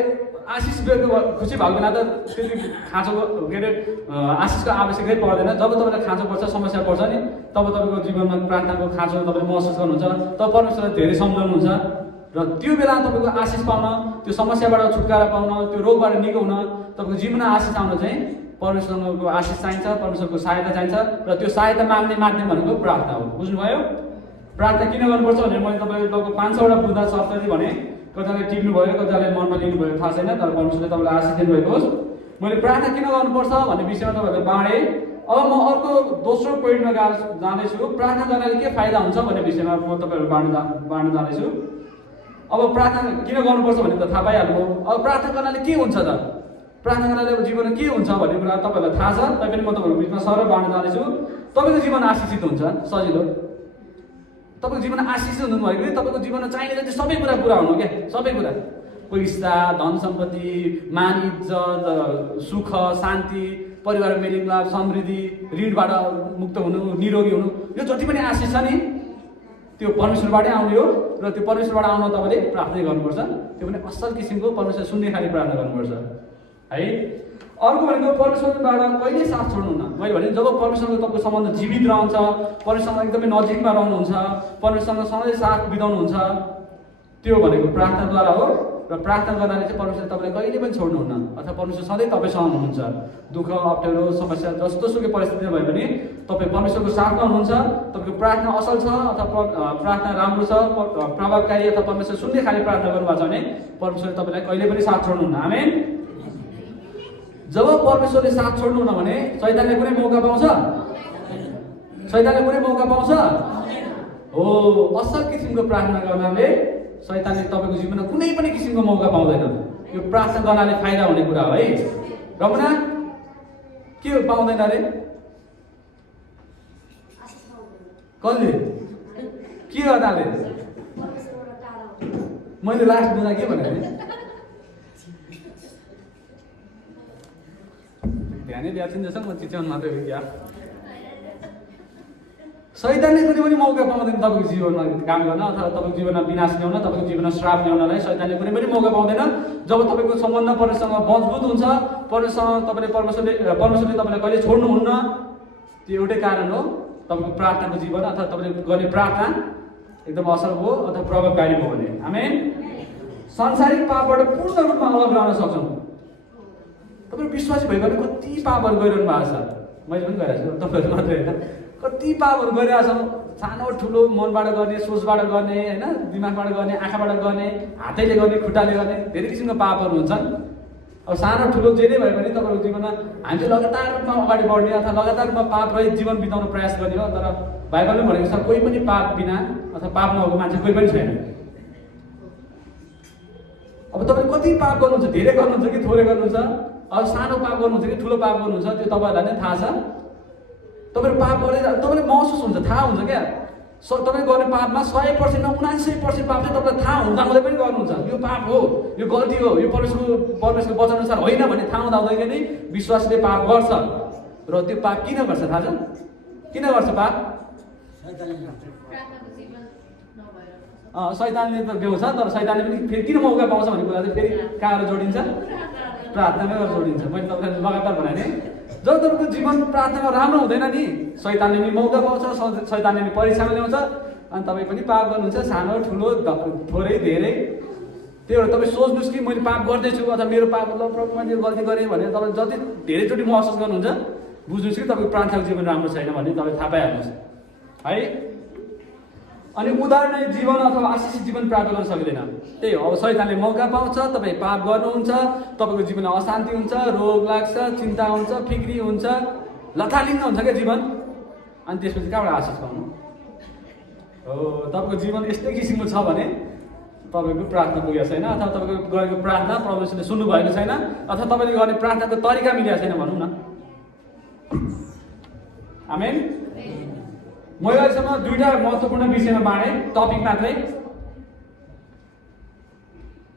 आशिष खुसी भएको बेला त त्यति खाँचोको के अरे आशिषको आवश्यकै पर्दैन। जब तपाईँलाई खाँचो पर्छ, समस्या पर्छ नि, तब तपाईँको जीवनमा प्रार्थनाको खाँचो तपाईँले महसुस गर्नुहुन्छ, तब परमेश्वरलाई धेरै सम्झाउनुहुन्छ र त्यो बेला तपाईँको आशिष पाउन, त्यो समस्याबाट छुटकारा पाउन, त्यो रोगबाट निको हुन, तपाईँको जीवनमा आशिष आउन चाहिँ परमेश्वरको आशिष चाहिन्छ, परमेश्वरको सहायता चाहिन्छ र त्यो सहायता माग्ने माध्यम भनेको प्रार्थना हो। बुझ्नुभयो? प्रार्थना किन गर्नुपर्छ भने मैले तपाईँको 5-6वटा बुझ्दा शब्दले भने, कतिजनाले टिप्नुभयो, कतिजनाले मनमा लिनुभयो, थाहा छैन, तर परमेश्वरले तपाईँलाई आशिष दिनुभएको होस्। मैले प्रार्थना किन गर्नुपर्छ भन्ने विषयमा तपाईँहरूलाई बाँडेँ। अब म अर्को दोस्रो पोइन्टमा जाँदैछु, प्रार्थना गर्नाले के फाइदा हुन्छ भन्ने विषयमा म तपाईँहरू बाँड्न जाँदैछु। अब प्रार्थना किन गर्नुपर्छ भन्ने त थाहा पाइहाल्नु। अब प्रार्थना गर्नाले के हुन्छ त? प्रार्थना गर्नाले अब जीवनमा के हुन्छ भन्ने कुरा तपाईँहरूलाई थाहा छ, तैपनि म तपाईँहरूको बिचमा सरल बाँड्न जाँदैछु। तपाईँको जीवन आशिषित हुन्छ, सजिलो। तपाईँको जीवन आशिषित हुनु भयो भने तपाईँको जीवनमा चाहिने चाहिँ सबै कुरा पुरा हुनु क्या, सबै कुरा। पैसा, धन सम्पत्ति, मान इज्जत, सुख, शान्ति, परिवार मेलमिलाप, समृद्धि, ऋणबाट मुक्त हुनु, निरोगी हुनु, यो जति पनि आशिष छ नि त्यो परमेश्वरबाटै आउने हो। र त्यो परमेश्वरबाट आउन तपाईँले प्रार्थना गर्नुपर्छ। त्यो पनि असल किसिमको परमेश्वर सुन्ने खाले प्रार्थना गर्नुपर्छ है। अर्को भनेको परमेश्वरबाट कहिले साथ छोड्नुहुन्न। मैले भने जब परमेश्वरको तपाईँको सम्बन्ध जीवित रहन्छ, परमेश्वरसँग एकदमै नजिकमा रहनुहुन्छ, परमेश्वरसँग सधैँ साथ बिताउनुहुन्छ, त्यो भनेको प्रार्थनाद्वारा हो। र प्रार्थना गर्नाले चाहिँ परमेश्वर तपाईँलाई कहिले पनि छोड्नुहुन्न, अथवा परमेश्वर सधैँ तपाईँसँग हुनुहुन्छ। दुःख, अप्ठ्यारो, समस्या जस्तोसुकै परिस्थितिमा भए पनि तपाईँ परमेश्वरको साथमा हुनुहुन्छ। तपाईँको प्रार्थना असल छ अथवा प्रार्थना राम्रो छ, प्रभावकारी अथवा परमेश्वर सुन्ने खाले प्रार्थना गर्नुभएको छ भने परमेश्वरले तपाईँलाई कहिले पनि साथ छोड्नुहुन्न। आमेन। जब परमेश्वरले साथ छोड्नुहुन्न भने शैतानले कुनै मौका पाउँछ? शैतानले कुनै मौका पाउँछ? हो, असल किसिमको प्रार्थना गर्नाले शैतानले तपाईँको जीवनमा कुनै पनि किसिमको मौका पाउँदैन। यो प्रार्थना गर्नाले फाइदा हुने कुरा हो है। रमना के पाउँदैन अरे? कसले? के गर्नाले? मैले लास्ट बुझ्दा के भने ध्यानै दिएको थिएन जस्तो म चिच्याउनु मात्रै हो क्या। शैतानले कुनै पनि मौका पाउँदैन तपाईँको जीवनमा काम गर्न अथवा तपाईँको जीवनमा विनाश ल्याउन, तपाईँको जीवनमा श्राप ल्याउनलाई शैतानले कुनै पनि मौका पाउँदैन। जब तपाईँको सम्बन्ध परमेश्वरसँग मजबुत हुन्छ, परमेश्वरसँग परमेश्वरले तपाईँलाई कहिले छोड्नुहुन्न, त्यो एउटै कारण हो तपाईँको प्रार्थनाको जीवन अथवा तपाईँले गर्ने प्रार्थना एकदम असल हो अथवा प्रभावकारी हो भने। आमेन। सांसारिक पापबाट पूर्ण रूपमा अलग रहन सक्छौँ। तपाईँ विश्वासी भइकन कति पापहरू गरिरहनु भएको छ, मैले पनि गरिरहेको छु, तपाईँहरू मात्रै होइन। कति पापहरू गरिरहेको छौँ, सानो ठुलो मनबाट गर्ने, सोचबाट गर्ने, होइन, दिमागबाट गर्ने, आँखाबाट गर्ने, हातैले गर्ने, खुट्टाले गर्ने, धेरै किसिमको पापहरू हुन्छन्। अब सानो ठुलो जे नै भए पनि तपाईँको जीवनमा हामी चाहिँ लगातार रूपमा अगाडि बढ्ने अथवा लगातार रूपमा पाप रहित जीवन बिताउन प्रयास गर्ने हो। तर बाइबलले भनेको छ कोही पनि पाप बिना अथवा पाप नभएको मान्छे कोही पनि छैन। अब तपाईँ कति पाप गर्नुहुन्छ, धेरै गर्नुहुन्छ कि थोरै गर्नुहुन्छ, अब सानो पाप गर्नुहुन्छ कि ठुलो पाप गर्नुहुन्छ, त्यो तपाईँहरूलाई नै थाहा छ। तपाईँले पाप गरेर तपाईँले महसुस हुन्छ, थाहा हुन्छ क्या। तपाईँ गर्ने पापमा 100% 79% पाप चाहिँ तपाईँलाई थाहा हुँदाहुँदै पनि गर्नुहुन्छ। यो पाप हो, यो गल्ती हो, यो परमेश्वरको वचनअनुसार होइन भन्ने थाहा हुँदाहुँदै नै विश्वासले पाप गर्छ। र त्यो पाप किन गर्छ थाहा छ? किन गर्छ पाप? शैतानले त देउँछ, तर शैतानले पनि फेरि किन मौका पाउँछ भन्ने कुरा चाहिँ फेरि कहाँबाट जोडिन्छ? प्रार्थनामै जोडिन्छ। मैले तपाईँलाई लगातार भनेको थिएँ, जब तपाईँको जीवन प्रार्थनामा राम्रो हुँदैन नि शैतानले पनि मौका पाउँछ, शैतानले पनि परीक्षामा ल्याउँछ, अनि तपाईँ पनि पाप गर्नुहुन्छ, सानो ठुलो थोरै धेरै। त्यही भएर तपाईँ सोच्नुहोस् कि मैले पाप गर्दैछु अथवा मेरो पाप प्रभु मैले गल्ती गरेँ भनेर तपाईँ जति धेरैचोटि महसुस गर्नुहुन्छ, बुझ्नुहोस् कि तपाईँको प्रार्थनाको जीवन राम्रो छैन भन्ने तपाईँ थाहा पाइहाल्नुहोस् है। अनि उदाहरण जीवन अथवा आशिषित जीवन प्राप्त गर्न सकिँदैन। त्यही हो, अब शैतानले मौका पाउँछ, तपाईँ पाप गर्नुहुन्छ, तपाईँको जीवनमा अशान्ति हुन्छ, रोग लाग्छ, चिन्ता हुन्छ, फिक्री हुन्छ, लथालिङ्ग हुन्छ क्या जीवन। अनि त्यसपछि कहाँबाट आशिष पाउनु हो? तपाईँको जीवन यस्तै किसिमको छ भने तपाईँको प्रार्थना पुगेको छैन, अथवा तपाईँको गरेको प्रार्थना परमेश्वरले सुन्नुभएको छैन, अथवा तपाईँले गर्ने प्रार्थनाको तरिका मिलेको छैन भनौँ न। आमेन। मैले अहिलेसम्म दुईवटा महत्त्वपूर्ण विषयमा बाँडेँ, टपिक मात्रै।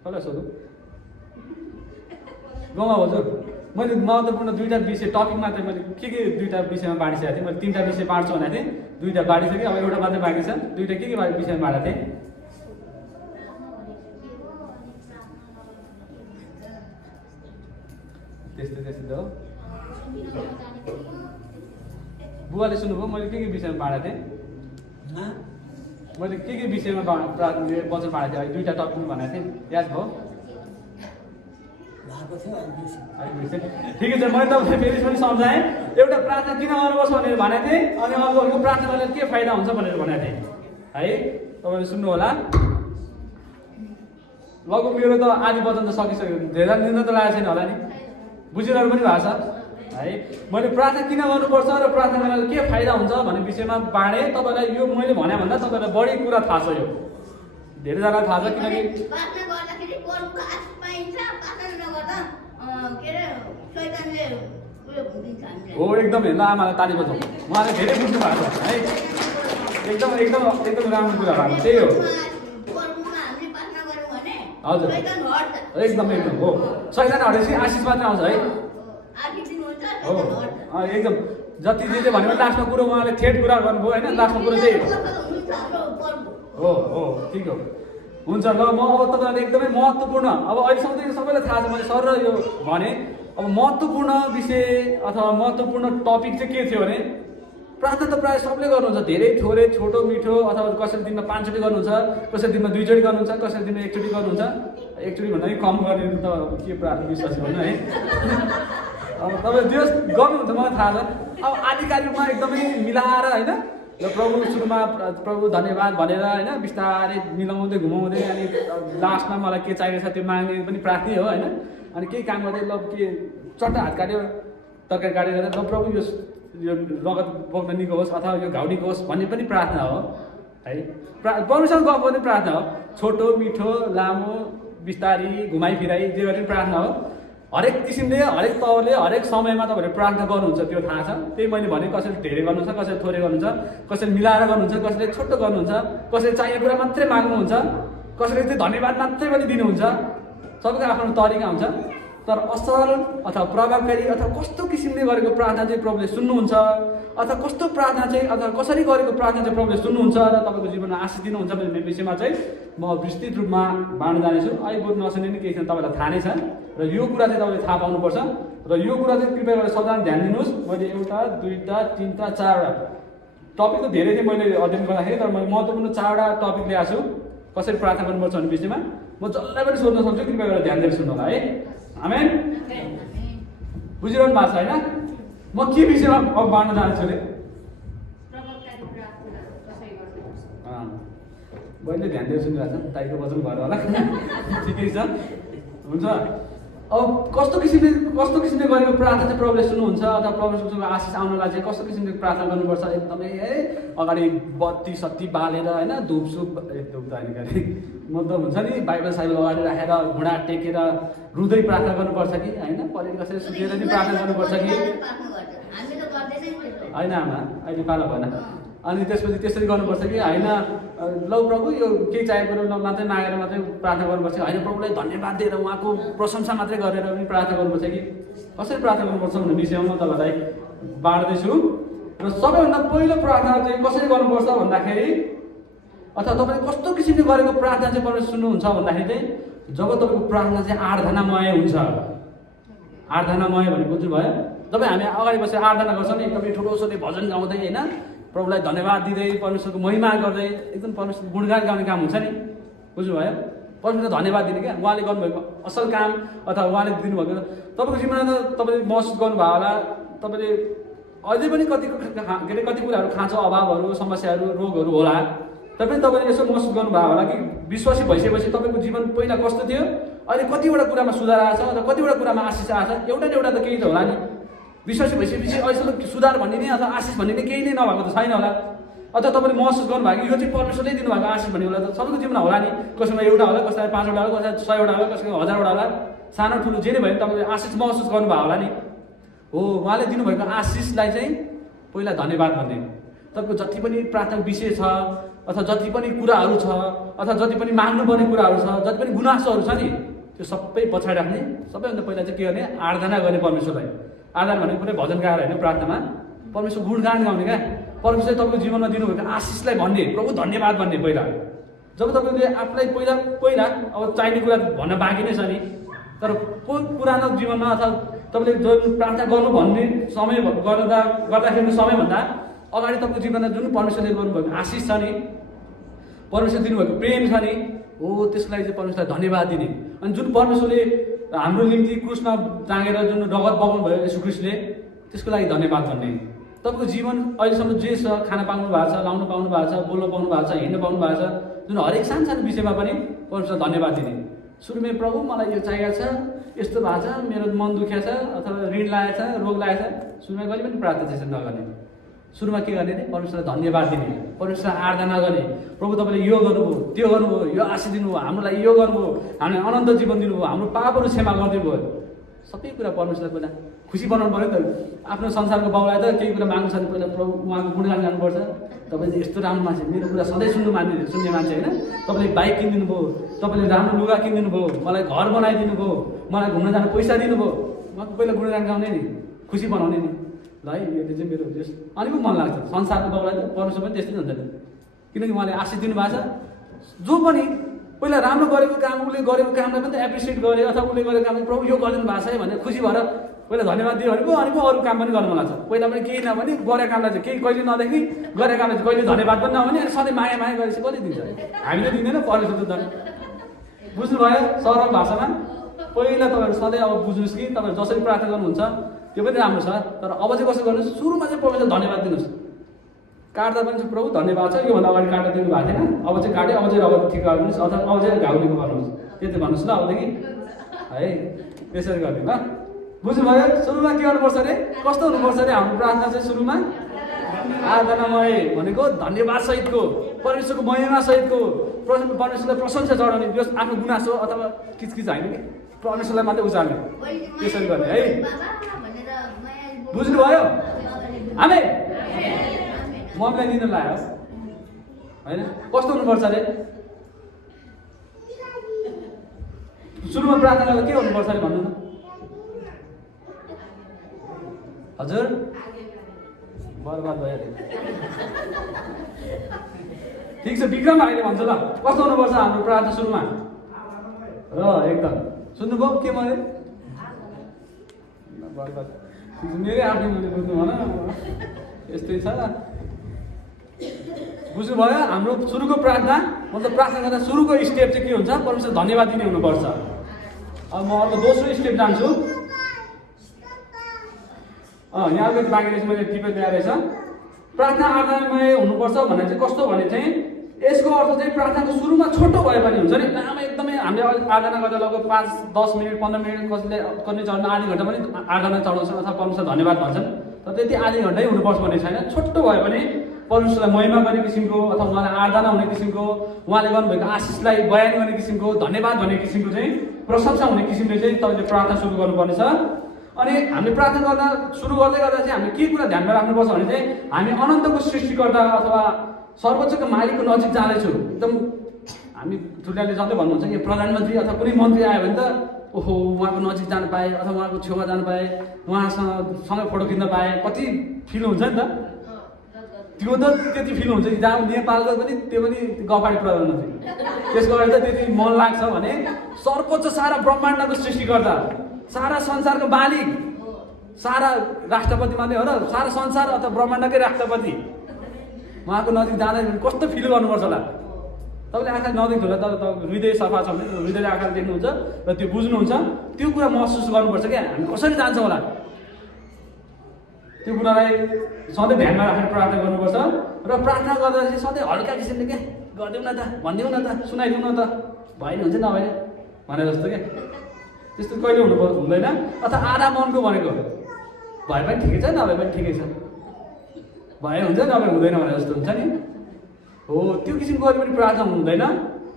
कसलाई सोधौँ? गाउँमा हजुर, मैले महत्त्वपूर्ण दुईवटा विषय टपिक मात्रै मैले के दुईवटा विषयमा बाँडिसकेको थिएँ। मैले 3टा विषय बाँड्छु भनेको थिएँ, 2टा बाँडिसकेँ, अब एउटा मात्रै बाँकी छ। 2टा के विषयमा बाँडेको थिएँ? त्यस्तै हो। बुवाले सुन्नुभयो मैले के विषयमा बाँडेको थिएँ? मैले के विषयमा वचन बाँडेको थिएँ? अहिले 2टा टपिकमा भनेको थिएँ, याद भयो? ठिकै छ, मैले तपाईँलाई फेरि पनि सम्झाएँ। एउटा प्रार्थना किन गर्नुपर्छ भनेर भनेको थिएँ, अनि अब यो प्रार्थना गर्दा के फाइदा हुन्छ भनेर भनेको थिएँ है। तपाईँले सुन्नु होला। लगभग मेरो त आधी वचन त सकिसक्यो, धेरै दिन त लागेको छैन होला नि, बुझिरहनु पनि भएको छ है। मैले प्रार्थना किन गर्नुपर्छ र प्रार्थना गर्दा के फाइदा हुन्छ भन्ने विषयमा बाँडेँ। तपाईँलाई यो मैले भने भन्दा तपाईँलाई बढी कुरा थाहा छ, यो धेरैजनालाई थाहा छ। किनकि हो एकदम हेर्नु, आमालाई ताली बजाउँ, उहाँले धेरै बुझ्नु भएको छ है। एकदम राम्रो कुरा भएको, त्यही हो। हजुर एकदम एकदम हो शैतान हटेपछि आशिष मात्र आउँछ है हो एकदम जति जे भन्यो भने लास्टमा कुरो उहाँले थेट कुरा गर्नुभयो होइन लास्टमा कुरो त्यही हो हो ठिक हो हुन्छ ल म अब तपाईँलाई एकदमै महत्त्वपूर्ण अब अहिलेसम्म त सबैलाई थाहा छ मैले सर यो भने अब महत्त्वपूर्ण विषय अथवा महत्त्वपूर्ण टपिक चाहिँ के थियो भने प्रार्थना त प्रायः सबले गर्नुहुन्छ धेरै थोरै छोटो मिठो अथवा कसैले दिनमा 5 चोटि गर्नुहुन्छ कसैले दिनमा 2 चोटि गर्नुहुन्छ कसैले दिनमा 1 चोटि गर्नुहुन्छ 1 चोटि भन्दा पनि कम गर्ने त के प्रार्थना विश्वास गर्नु है अब तपाईँ जे गर्नुहुन्छ मलाई थाहा छ अब आधिकारिक रूपमा एकदमै मिलाएर होइन र प्रभु सुरुमा प्रभु धन्यवाद भनेर होइन बिस्तारै मिलाउँदै घुमाउँदै अनि लास्टमा मलाई के चाहिएको छ त्यो माग्ने पनि प्रार्थना हो होइन अनि केही काम गर्दै ल के चट्टा हात काट्यो तरकारी काटेर ल प्रभु यो रगत बोक्न निको होस् अथवा यो घाउडीको होस् भन्ने पनि प्रार्थना हो है परमेश्वर गफ गर्ने प्रार्थना हो छोटो मिठो लामो बिस्तारी घुमाइ फिराइ जे गर्ने प्रार्थना हो हरेक किसिमले हरेक तवरले हरेक समयमा तपाईँहरूले प्रार्थना गर्नुहुन्छ त्यो थाहा छ त्यही मैले भने कसैले धेरै गर्नुहुन्छ कसैले थोरै गर्नुहुन्छ कसैले मिलाएर गर्नुहुन्छ कसैले छोटो गर्नुहुन्छ कसैले चाहिने कुरा मात्रै माग्नुहुन्छ कसैले चाहिँ धन्यवाद मात्रै पनि दिनुहुन्छ सबैको आफ्नो तरिका हुन्छ तर असल अथवा प्रभावकारी अथवा कस्तो किसिमले गरेको प्रार्थना चाहिँ प्रभुले सुन्नुहुन्छ अथवा कस्तो प्रार्थना चाहिँ अथवा कसरी गरेको प्रार्थना चाहिँ प्रभुले सुन्नुहुन्छ र तपाईँको जीवनमा आशिष दिनुहुन्छ भन्ने विषयमा चाहिँ म विस्तृत रूपमा बाँड्न जानेछु अहिले बोल्न नसुने नि केही छैन तपाईँलाई थाहा नै छ र यो कुरा चाहिँ तपाईँले थाहा पाउनुपर्छ र यो कुरा चाहिँ कृपया गरेर सबैजना ध्यान दिनुहोस् मैले एउटा दुईवटा तिनवटा चारवटा टपिक त धेरै थियो मैले अध्ययन गर्दाखेरि तर मैले महत्त्वपूर्ण 4वटा टपिक ल्याएको छु कसरी प्रार्थना गर्नुपर्छ भन्ने विषयमा म जसलाई पनि सोध्न सक्छु कृपया गरेर ध्यान दिएर सुन्नु होला है आमेन बुझिरहनु भएको छ होइन म के विषयमा अब बाँड्न जान्छु अरे बहिनीले ध्यान दिएर सुनिरहेको छ ताईको वचन भएर होला ठिकै छ हुन्छ अब कस्तो किसिमले गरेको प्रार्थना चाहिँ प्रभुले सुन्नुहुन्छ अथवा प्रभुसँग आशिष आउनलाई चाहिँ कस्तो किसिमले प्रार्थना गर्नुपर्छ एकदमै है अगाडि बत्ती सत्ती बालेर होइन धुपसुप धुप त होइन मतलब हुन्छ नि बाइबल साइबल अगाडि राखेर घुँडा टेकेर रुँदै प्रार्थना गर्नुपर्छ कि होइन परेर कसैले सुतेर नि प्रार्थना गर्नुपर्छ कि होइन आमा अहिले पाला भएन अनि त्यसपछि त्यसरी गर्नुपर्छ कि होइन लौ प्रभु यो केही चाहिएको मात्रै मागेर मात्रै प्रार्थना गर्नुपर्छ होइन प्रभुलाई धन्यवाद दिएर उहाँको प्रशंसा मात्रै गरेर पनि प्रार्थना गर्नुपर्छ कि कसरी प्रार्थना गर्नुपर्छ भन्ने विषयमा म तपाईँलाई बाँड्दैछु र सबैभन्दा पहिलो प्रार्थना चाहिँ कसरी गर्नुपर्छ भन्दाखेरि अथवा तपाईँले कस्तो किसिमले गरेको प्रार्थना चाहिँ परमेश्वर सुन्नुहुन्छ भन्दाखेरि चाहिँ जब तपाईँको प्रार्थना चाहिँ आराधनामय हुन्छ आराधनामय भने बुझ्नुभयो जब हामी अगाडि बसेर आराधना गर्छौँ नि एकदमै ठुलोसोले भजन गाउँदै होइन प्रभुलाई धन्यवाद दिँदै परमेश्वरको महिमा गर्दै एकदम परमेश्वरको गुणगान गाउने काम हुन्छ नि बुझ्नुभयो परमेश्वरलाई धन्यवाद दिने क्या उहाँले गर्नुभएको असल काम अथवा उहाँले दिनुभएको तपाईँको जीवनमा त तपाईँले महसुस गर्नुभयो होला तपाईँले अझै पनि कति कुराहरू खाँचो अभावहरू समस्याहरू रोगहरू होला तपाईँ तपाईँले यसो महसुस गर्नुभयो होला कि विश्वासी भइसकेपछि तपाईँको जीवन पहिला कस्तो थियो अहिले कतिवटा कुरामा सुधार आएको छ र कतिवटा कुरामा आशिष आएको छ एउटा न एउटा त केही त होला नि विश्वासी भइसकेपछि अहिलेसम्म सुधार भन्ने नै अथवा आशिष भन्ने नै केही नै नभएको त छैन होला अथवा तपाईँले महसुस गर्नुभयो कि यो चाहिँ परमेश्वरले दिनुभएको आशिष भन्ने होला त सबैको जीवनमा होला नि कसैमा एउटा होला कसैलाई 5वटा होला कसैलाई 100वटा होला कसैको 1000वटा होला सानो ठुलो जे नै भयो तपाईँले आशिष महसुस गर्नुभयो होला नि हो उहाँले दिनुभएको आशिषलाई चाहिँ पहिला धन्यवाद भन्ने तपाईँको जति पनि प्रार्थनाको विषय छ अथवा जति पनि कुराहरू छ अथवा जति पनि माग्नुपर्ने कुराहरू छ जति पनि गुनासोहरू छ नि त्यो सबै पछाडि राख्ने सबैभन्दा पहिला चाहिँ के गर्ने आराधना गर्ने परमेश्वरलाई आराधना भनेको कुनै भजन गाएर होइन प्रार्थनामा परमेश्वर गुणगान गाउने क्या परमेश्वरले तपाईँको जीवनमा दिनुभएको आशिषलाई भन्ने प्रभु धन्यवाद भन्ने पहिला जब तपाईँले आफूलाई पहिला अब चाहिने कुरा भन्न बाँकी नै छ नि तर पुरानो जीवनमा अथवा तपाईँले जुन प्रार्थना गर्नु भन्ने समय गर्दाखेरि समयभन्दा अगाडि तपाईँको जीवनमा जुन परमेश्वरले गर्नुभएको आशिष छ नि परमेश्वरले दिनुभएको प्रेम छ नि हो त्यसको लागि चाहिँ परमेश्वरलाई धन्यवाद दिने अनि जुन परमेश्वरले हाम्रो निम्ति क्रुसमा टाँगेर जुन रगत बगाउनु भयो यीशु ख्रीष्टले त्यसको लागि धन्यवाद भन्ने तपाईँको जीवन अहिलेसम्म जे छ खाना पाउनु भएको छ लाउनु पाउनु भएको छ बोल्नु पाउनु भएको छ हिँड्नु पाउनु भएको छ जुन हरेक सानो विषयमा पनि परमेश्वरलाई धन्यवाद दिने सुरुमै प्रभु मलाई यो चाहिएको छ यस्तो भएको छ मेरो मन दुखेको छ अथवा ऋण लागेको छ रोग लागेको छ सुरुमा कहिले पनि प्रार्थना त्यसरी नगर्ने सुरुमा के गर्ने नि परमेश्वरलाई धन्यवाद दिने परमेश्वरलाई आराधना गर्ने प्रभु तपाईँले यो गर्नुभयो त्यो गर्नुभयो यो आशिष दिनुभयो हाम्रो लागि यो गर्नुभयो हामीलाई अनन्त जीवन दिनुभयो हाम्रो पापहरू क्षमा गरिदिनुभयो सबै कुरा परमेश्वरलाई पहिला खुसी बनाउनु पऱ्यो नि त। आफ्नो संसारको बाउलाई त केही कुरा माग्नु छ भने पहिला प्रभु उहाँको गुणगान गर्नुपर्छ। तपाईँले यस्तो राम्रो मान्छे, मेरो कुरा सधैँ सुन्ने मान्छे होइन, तपाईँले बाइक किनिदिनु भयो, तपाईँले राम्रो लुगा किनिदिनु भयो, मलाई घर बनाइदिनु भयो, मलाई घुम्न जानु पैसा दिनुभयो, उहाँको पहिला गुणगान गाउने नि, खुसी बनाउने नि। ल है, यो चाहिँ मेरो यस अनि पो मन लाग्छ। संसारको बाउलाई त परमेश्वर पनि त्यस्तै हुन्छ नि, किनकि उहाँले आशिष दिनुभएको छ। जो पनि पहिला राम्रो गरेको काम, उसले गरेको कामलाई पनि त एप्रिसिएट गरे, अथवा उसले गरेको काम प्रभु यो गरिदिनु भएको छ है भनेर खुसी भएर पहिला धन्यवाद दियो भने पो अनि पो अरू काम पनि गर्नु मन लाग्छ। पहिला पनि केही नभने गरेको कामलाई चाहिँ केही कहिले नदेखि, गरेको कामलाई चाहिँ कहिले धन्यवाद पनि नभने, अनि सधैँ माया माया गरेपछि कति दिन्छ? हामीले दिँदैन, परमेश्वर त बुझ्नुभयो? सरल भाषामा पहिला तपाईँहरू सधैँ अब बुझ्नुहोस् कि तपाईँहरू जसरी प्रार्थना गर्नुहुन्छ त्यो पनि राम्रो छ, तर अब चाहिँ कसो गर्नुहोस्, सुरुमा चाहिँ परमेश्वर धन्यवाद दिनुहोस्। काट्दा पनि चाहिँ प्रभु धन्यवाद छ, योभन्दा अगाडि काट्दा दिनु भएको थिएन, अब चाहिँ काट्यो, अब चाहिँ रगत ठिक गरिदिनुहोस्, अथवा अब चाहिँ घाउनीको गर्नुहोस्, त्यति भन्नुहोस् ल अबदेखि है, त्यसरी गर्ने ल। बुझ्नुभयो? सुरुमा के गर्नुपर्छ अरे, कस्तो हुनुपर्छ अरे हाम्रो प्रार्थना चाहिँ? सुरुमा आराधनामय भनेको धन्यवाद सहितको, परमेश्वरको महिमा सहितको, परमेश्वरलाई प्रशंसा चढाउने, यो आफ्नो गुनासो अथवा किचकिच होइन कि परमेश्वरलाई मात्रै उचाल्ने, त्यसरी गर्ने है। बुझ्नुभयो? हामी मम्मीलाई दिन लाग्यो होइन, कस्तो हुनुपर्छ अरे? सुरुमा प्रार्थना गर्दा के गर्नुपर्छ अरे भन्नु न हजुर? बर्बाद भइहाल्यो। ठिक छ, विक्रम अहिले भन्छ ल, कस्तो हुनुपर्छ हाम्रो प्रार्थना सुरुमा? र एकदम सुन्नुभयो के मैले? बर्बाद मेरै आफ्नै मैले बुझ्नु भन, यस्तै छ। बुझ्नुभयो? हाम्रो सुरुको प्रार्थना मतलब प्रार्थना गर्दा सुरुको स्टेप चाहिँ के हुन्छ? परमेश्वर धन्यवाद दिने हुनुपर्छ। अब म अर्को दोस्रो स्टेप जान्छु। यहाँ अलिकति बाँकी रहेछ, मैले टिपेर ल्याएर रहेछ। प्रार्थना आराधनामय हुनुपर्छ भने चाहिँ कस्तो भने चाहिँ यसको अर्थ चाहिँ प्रार्थनाको सुरुमा छोटो भए पनि हुन्छ नि, लामो एकदमै हामीले आराधना गर्दा लगभग 5-10 मिनट 15 मिनट, कसैले चढ्न आधी घन्टा पनि आराधना चढाउँछन् अथवा परमेश्वर धन्यवाद भन्छन्, तर त्यति आधी घन्टै हुनुपर्छ भन्ने छैन। छोटो भए पनि परमेश्वरलाई महिमा गर्ने किसिमको, अथवा उहाँलाई आराधना हुने किसिमको, उहाँले गर्नुभएको आशिषलाई बयान गर्ने किसिमको, धन्यवाद भन्ने किसिमको चाहिँ प्रशंसा हुने किसिमले चाहिँ तपाईँले प्रार्थना सुरु गर्नुपर्नेछ। अनि हामीले प्रार्थना गर्दा सुरु गर्दै गर्दा चाहिँ हामीले के कुरा ध्यानमा राख्नुपर्छ भने चाहिँ हामी अनन्तको सृष्टिकर्ता अथवा सर्वोच्चको मालिकको नजिक जाँदैछु। एकदम हामी ठुलाले जति भन्नुहुन्छ कि प्रधानमन्त्री अथवा कुनै मन्त्री आयो भने त ओहो उहाँको नजिक जान पाएँ अथवा उहाँको छेउमा जान पाएँ, उहाँसँग फोटो खिच्न पाएँ, कति फिल हुन्छ नि त? त्यो त त्यति फिल हुन्छ कि जहाँ नेपालको पनि त्यो पनि गफाडी प्रधानमन्त्री, त्यसको अगाडि त त्यति मन लाग्छ भने सर्वोच्च सारा ब्रह्माण्डको सृष्टिकर्ता, सारा संसारको मालिक, सारा राष्ट्रपति मात्रै हो र सारा संसार अथवा ब्रह्माण्डकै राष्ट्रपति उहाँको नजिक जाँदाखेरि कस्तो फिल गर्नुपर्छ होला? तपाईँले आँखा नदेख्नु होला, तर तपाईँको हृदय सफा छ भने हृदयले आँखा देख्नुहुन्छ र त्यो बुझ्नुहुन्छ, त्यो कुरा महसुस गर्नुपर्छ क्या हामी कसरी जान्छौँ होला। त्यो कुरालाई सधैँ ध्यानमा राखेर प्रार्थना गर्नुपर्छ र प्रार्थना गर्दा चाहिँ सधैँ हल्का किसिमले क्या गरिदिउँ न त, भनिदिउँ न त, सुनाइदिउँ न त, भएन हुन्छ नभए भने जस्तो क्या, त्यस्तो कहिले हुँदैन। अथवा आधा मनको भनेको भए पनि ठिकै छ, नभए पनि ठिकै छ, भए हुन्छ नभए हुँदैन भने जस्तो हुन्छ नि। हो त्यो किसिमको गरी पनि प्रार्थना हुँदैन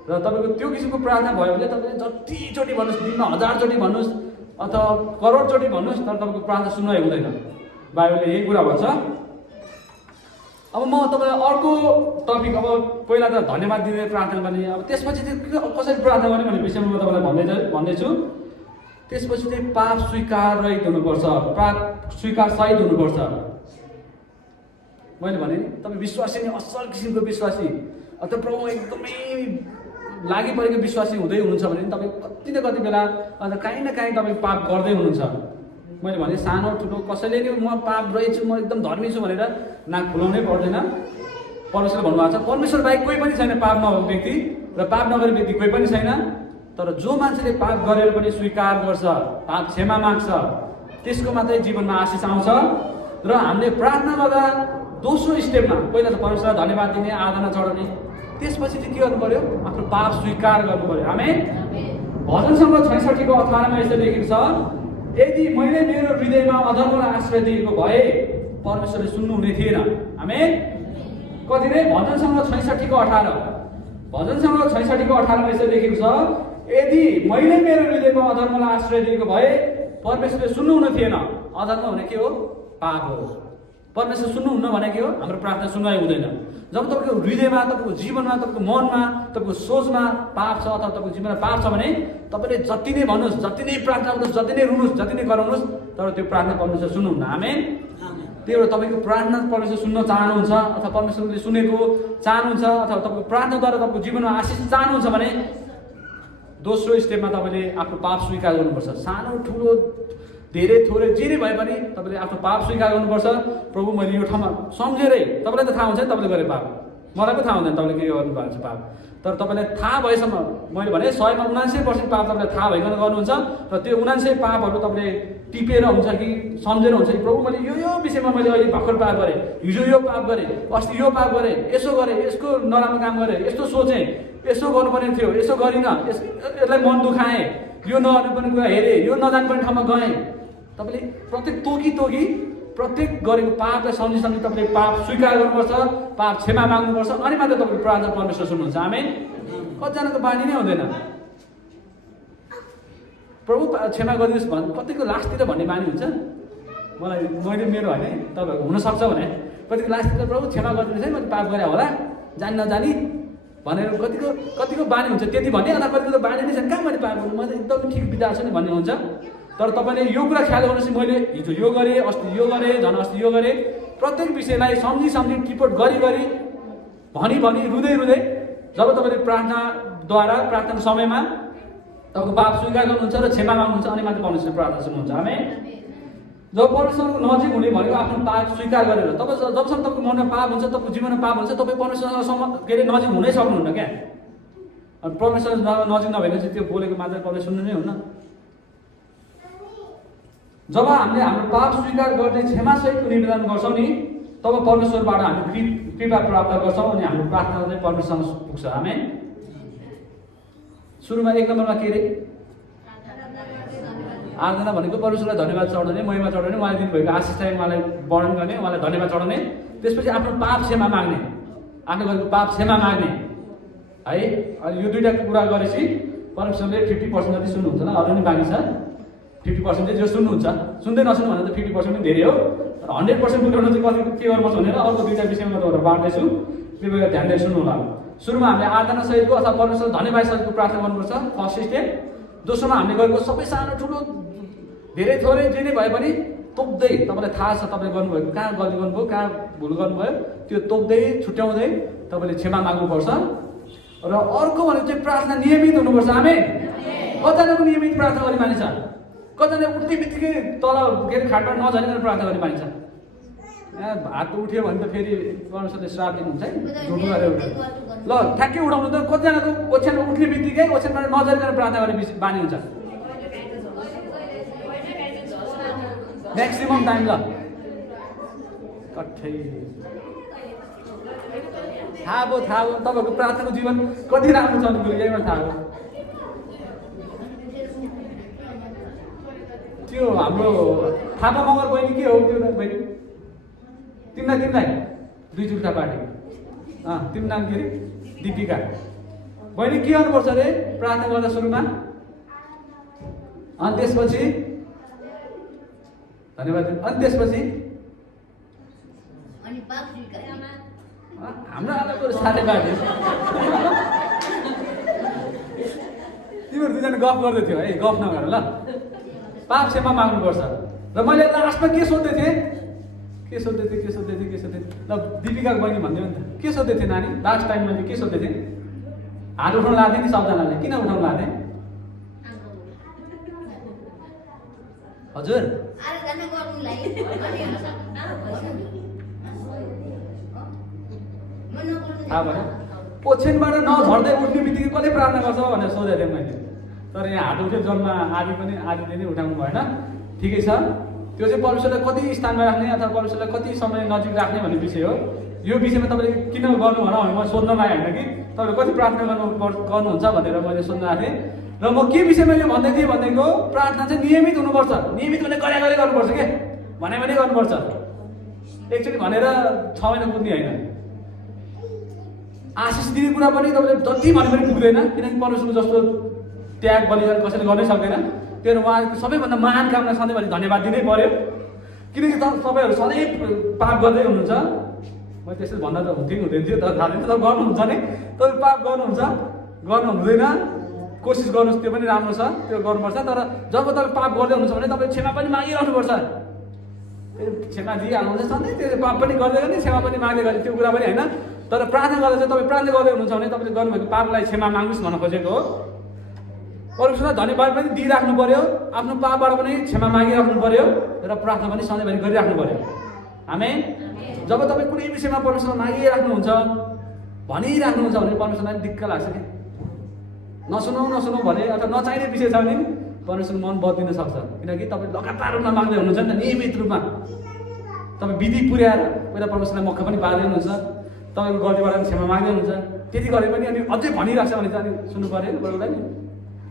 र तपाईँको त्यो किसिमको प्रार्थना भयो भने तपाईँले जतिचोटि भन्नुहोस्, दिनमा 1000 चोटि भन्नुहोस् अथवा करोडचोटि भन्नुहोस्, तर तपाईँको प्रार्थना सुन्नै हुँदैन। बाइबलले यही कुरा भन्छ। अब म तपाईँलाई अर्को टपिक, अब पहिला त धन्यवाद दिँदै प्रार्थना गर्ने, अब त्यसपछि चाहिँ कसरी प्रार्थना गर्ने भन्ने विषयमा म तपाईँलाई भन्दैछु। त्यसपछि चाहिँ पाप स्वीकार रहित हुनुपर्छ, पाप स्वीकार सहित हुनुपर्छ। मैले भने नि तपाईँ विश्वासी नै असल किसिमको विश्वासी अथवा प्रभु एकदमै लागि परेको विश्वासी हुँदै हुनुहुन्छ भने तपाईँ कति न कति बेला अन्त काहीँ न काहीँ तपाईँ पाप गर्दै हुनुहुन्छ। मैले भने सानो ठुलो कसैले नि म पाप रहेछु, म एकदम धर्मी छु भनेर नाक फुलाउनै पर्दैन। परमेश्वरले भन्नुभएको छ परमेश्वर बाहेक कोही पनि छैन पाप नभएको व्यक्ति, र पाप नगरेको व्यक्ति कोही पनि छैन। तर जो मान्छेले पाप गरेर पनि स्वीकार गर्छ, पाप क्षमा माग्छ, त्यसको मात्रै जीवनमा आशिष आउँछ। र हामीले प्रार्थना गर्दा दोस्रो स्टेपमा पहिला त परमेश्वरलाई धन्यवाद दिने, आराधना चढाउने, त्यसपछि चाहिँ के गर्नु पर्यो? आफ्नो पाप स्वीकार गर्नु पर्यो। आमेन। भजन सङ्ग्रह 66 को 18 मा यसरी लेखेको छ, यदि मैले मेरो हृदयमा अधर्मलाई आश्रय दिएको भए परमेश्वरले सुन्नु हुने थिएन। आमेन। कति रे? भजन सङ्ग्रह 66 को 18, भजन सङ्ग्रह 66 को 18 मा यसरी लेखेको छ, यदि मैले मेरो हृदयमा अधर्मलाई आश्रय दिएको भए परमेश्वरले सुन्नु हुने थिएन। अधर्म भने के हो? पाप हो। परमेश्वर सुन्नुहुन्न भने के हो? हाम्रो प्रार्थना सुनवाई हुँदैन। जब तपाईँको हृदयमा, तपाईँको जीवनमा, तपाईँको मनमा, तपाईँको सोचमा पाप छ अथवा तपाईँको जीवनमा पाप छ भने तपाईँले जति नै भन्नुहोस्, जति नै प्रार्थना गर्नुहोस्, जति नै रुनुहोस्, जति नै गराउनुहोस्, तर त्यो प्रार्थना परमेश्वर सुन्नुहुन्न। आमेन। त्यही भएर तपाईँको प्रार्थना परमेश्वर सुन्न चाहनुहुन्छ अथवा परमेश्वरले सुनेको चाहनुहुन्छ अथवा तपाईँको प्रार्थनाद्वारा तपाईँको जीवनमा आशिष चाहनुहुन्छ भने दोस्रो स्टेपमा तपाईँले आफ्नो पाप स्वीकार गर्नुपर्छ। सानो ठुलो धेरै थोरै जे नै भए पनि तपाईँले आफ्नो पाप स्वीकार गर्नुपर्छ। प्रभु मैले यो ठाउँमा सम्झेरै, तपाईँलाई त थाहा हुन्छ नि तपाईँले गरे पाप, मलाई पनि थाहा हुँदैन तपाईँले के गर्नु भएको छ पाप, तर तपाईँलाई थाहा भएसम्म, मैले भने 100मा 79% पाप तपाईँलाई थाहा भइकन गर्नुहुन्छ र त्यो 79 पापहरू तपाईँले टिपेर हुन्छ कि सम्झेर हुन्छ कि प्रभु मैले यो विषयमा मैले अहिले भर्खर पाप गरेँ, हिजो यो पाप गरेँ, अस्ति यो पाप गरेँ, यसो गरेँ, यसको नराम्रो काम गरेँ, यस्तो सोचेँ, यसो गर्नुपर्ने थियो, यसो गरिनँ, यसलाई मन दुखाएँ, यो नगर्नुपर्ने कुरा हेरेँ, यो नजानुपर्ने ठाउँमा गएँ। तपाईँले प्रत्येक तोकी प्रत्येक गरेको पापलाई सम्झी तपाईँले पाप स्वीकार गर्नुपर्छ, पाप क्षमा माग्नुपर्छ, अनि मात्र तपाईँले प्रार्थना परमेश्वर सुन्नुहुन्छ। आमेन। कतिजनाको बानी नै हुँदैन, प्रभु क्षमा गरिदिनुहोस् भन् कतिको लास्टतिर भन्ने बानी हुन्छ। मैले मेरो होइन तपाईँहरूको हुनसक्छ भने कतिको लास्टतिर प्रभु क्षमा गरिदिनुहोस् है, मैले पाप गरेँ होला जानी नजानी भनेर कतिको बानी हुन्छ त्यति भन्ने। अन्त कतिको त बानी नै छ, कहाँ मैले पाप गर्नु, म त एकदम ठिक बिता छु नि भन्ने हुन्छ। तर तपाईँले यो कुरा ख्याल गर्नुहोस्, मैले हिजो यो गरेँ, अस्ति यो गरेँ, झन् अस्ति यो गरेँ, प्रत्येक विषयलाई सम्झी टिपोट गरी भनी रुँदै जब तपाईँले प्रार्थनाद्वारा प्रार्थना समयमा तपाईँको पाप स्वीकार गर्नुहुन्छ र क्षमा माग्नुहुन्छ अनि मात्र परमेश्वर प्रार्थना सुन्नुहुन्छ। आमेन। जब परमेश्वरको नजिक हुने भनेको आफ्नो पाप स्वीकार गरेर, तपाईँ जबसम्म तपाईँको मनमा पाप हुन्छ, तपाईँको जीवनमा पाप हुन्छ, तपाईँ परमेश्वरसँग के अरे नजिक हुनै सक्नुहुन्न क्या। अनि परमेश्वर नजिक नभएपछि त्यो बोलेको मात्र परमेश्वर सुन्नु नै हुन्न। जब हामीले हाम्रो पाप स्वीकार गर्ने क्षमासहितको निवेदन गर्छौँ नि, तब परमेश्वरबाट हामी कृपा प्राप्त गर्छौँ अनि हाम्रो प्रार्थना चाहिँ परमेश्वरसँग पुग्छ। आमेन। सुरुमा 1 नम्बरमा के अरे आराधना भनेको परमेश्वरलाई धन्यवाद चढाउने, महिमा चढाउने, उहाँले दिनुभएको आशिषलाई उहाँलाई वर्णन गर्ने, उहाँलाई धन्यवाद चढाउने, त्यसपछि आफ्नो पाप क्षमा माग्ने, आफ्नो गरेको पाप क्षमा माग्ने है। अनि यो दुईवटा कुरा गरेपछि परमेश्वरले 50% जति सुन्नुहुन्छ ल, अरू नि बाँकी छ 50% जो सुन्नुहुन्छ। सुन्दै नसुन्नु भने त 50% पनि धेरै हो। तर 100% बुझाउन चाहिँ कति के गर्नुपर्छ भनेर अर्को दुईवटा विषयमा तपाईँहरू बाँड्दैछु, कृपया ध्यान दिएर सुन्नु होला। सुरुमा हामीले आराधना सहितको अथवा परमेश्वर धन्यवाद सहितको प्रार्थना गर्नुपर्छ, फर्स्ट स्टेप। दोस्रोमा हामीले गरेको सबै सानो ठुलो धेरै थोरै जे नै भए पनि तोक्दै, तपाईँलाई थाहा छ तपाईँले गर्नुभएको कहाँ गल्ती गर्नुभयो, कहाँ भुल गर्नुभयो, त्यो तोक्दै छुट्याउँदै तपाईँले क्षमा माग्नुपर्छ। र अर्को भनेको चाहिँ प्रार्थना नियमित हुनुपर्छ। आमेन। कतिजनाको नियमित प्रार्थना गर्ने मानिस छ, कतिजना उठ्ने बित्तिकै तल के अरे खाटमा नझरिकन प्रार्थना गर्ने मानिस छ। हात उठ्यो भने त फेरि परमेश्वरले श्राप दिनुहुन्छ है, झुटो गरेर ल ठ्याक्कै उठाउनु त। कतिजनाको ओछ्यानमा उठ्ने बित्तिकै ओछ्यानमा नझरिकन प्रार्थना गर्ने बानी हुन्छ। म्याक्सिमम टाइम ल कठै थाहा भयो तपाईँहरूको प्रार्थनाको जीवन कति राम्रो चल्नु पऱ्यो, यहीमा थाहा भयो। त्यो हाम्रो थापा मगर बहिनी के हो त्यो बहिनी, तिमीलाई दुई जुट्टा पार्टी तिम्रो नाम के अरे दिपिका बहिनी के गर्नुपर्छ अरे प्रार्थना गर्दा सुरुमा, अनि त्यसपछि धन्यवाद, अनि त्यसपछि हाम्रो आमाको साथै बाँड्यो। तिमीहरू दुईजना गफ गर्दै थियो है, गफ नगर ल। पाप क्षमा माग्नुपर्छ। र मैले लास्टमा के सोध्दै थिएँ ल दिपिकाको बहिनी भनिदियो नि त, के सोध्दै थिएँ नानी लास्ट टाइम मैले के सोध्दै थिएँ? हात उठाउनु लाग्थेँ नि सबजनाले, किन उठाउनु लाग्थेँ हजुर? थाहा भयो, ओछ्यानबाट नझर्दै उठ्ने बित्तिकै कसले प्रार्थना गर्छ भनेर सोधेको थिएँ मैले। तर यहाँ हात उठ्यो जन्म आदीले नै उठाउनु भएन, ठिकै छ। त्यो चाहिँ परमेश्वरलाई कति स्थानमा राख्ने अथवा परमेश्वरलाई कति समय नजिक राख्ने भन्ने विषय हो। यो विषयमा तपाईँले किन गर्नु भन भने म सोध्न लाग्यो होइन कि तपाईँले कति प्रार्थना गर्नुहुन्छ भनेर मैले सोध्न आएको थिएँ। र म के विषयमा यो भन्दै थिएँ भनेको प्रार्थना चाहिँ नियमित हुनुपर्छ। नियमित भने गरे गर्नुपर्छ के भने गर्नुपर्छ, एकचोटि भनेर 6 महिना पुग्ने होइन। आशिष दिने कुरा पनि तपाईँले जति भने पनि पुग्दैन, किनकि परमेश्वर जस्तो त्याग बलिदान कसैले गर्नै सक्दैन। त्यो उहाँको सबैभन्दा महान कामलाई सधैँभरि धन्यवाद दिनै पर्यो। किनकि तपाईँहरू सधैँ पाप गर्दै हुनुहुन्छ। मैले त्यसरी भन्दा त हुँदैन थियो तर थाहा छैन, तर गर्नुहुन्छ नि, तपाईँ पाप गर्नुहुन्छ, गर्नु हुँदैन, कोसिस गर्नुहोस्, त्यो पनि राम्रो छ, त्यो गर्नुपर्छ। तर जब तपाईँ पाप गर्दै हुनुहुन्छ भने तपाईँ क्षमा पनि मागिरहनुपर्छ। क्षमा दिइहाल्नुहुन्छ सधैँ, त्यो पाप पनि गर्दै गर्ने, क्षमा पनि माग्दै गर्ने, त्यो कुरा पनि होइन। तर प्रार्थना गर्दा चाहिँ तपाईँ प्रार्थना गर्दै हुनुहुन्छ भने तपाईँले गर्नुभएको पापलाई क्षमा माग्नुहोस् भन्न खोजेको हो। परमेश्वरलाई धन्यवाद पनि दिइराख्नु पर्यो, आफ्नो पापबाट पनि क्षमा मागिराख्नु पर्यो र प्रार्थना पनि सधैँभरि गरिराख्नु पर्यो। आमेन। जब तपाईँ कुनै विषयमा परमेश्वरलाई मागिराख्नुहुन्छ, भनिराख्नुहुन्छ भने परमेश्वरलाई दिक्क लाग्छ कि नसुनौ भने अथवा नचाहिने विषय छ भने परमेश्वर मन बदलिन सक्छ। किनकि तपाईँ लगातार रूपमा माग्दै हुनुहुन्छ नि त, नियमित रूपमा तपाईँ विधि पुर्याएर पहिला परमेश्वरलाई मौका पनि पार्दै हुनुहुन्छ, तपाईँको गल्तीबाट पनि क्षमा माग्दै हुनुहुन्छ। त्यति गरे पनि अनि अझै भनिरहेको छ भने चाहिँ अनि सुन्नु पऱ्यो नि बरुलाई नि।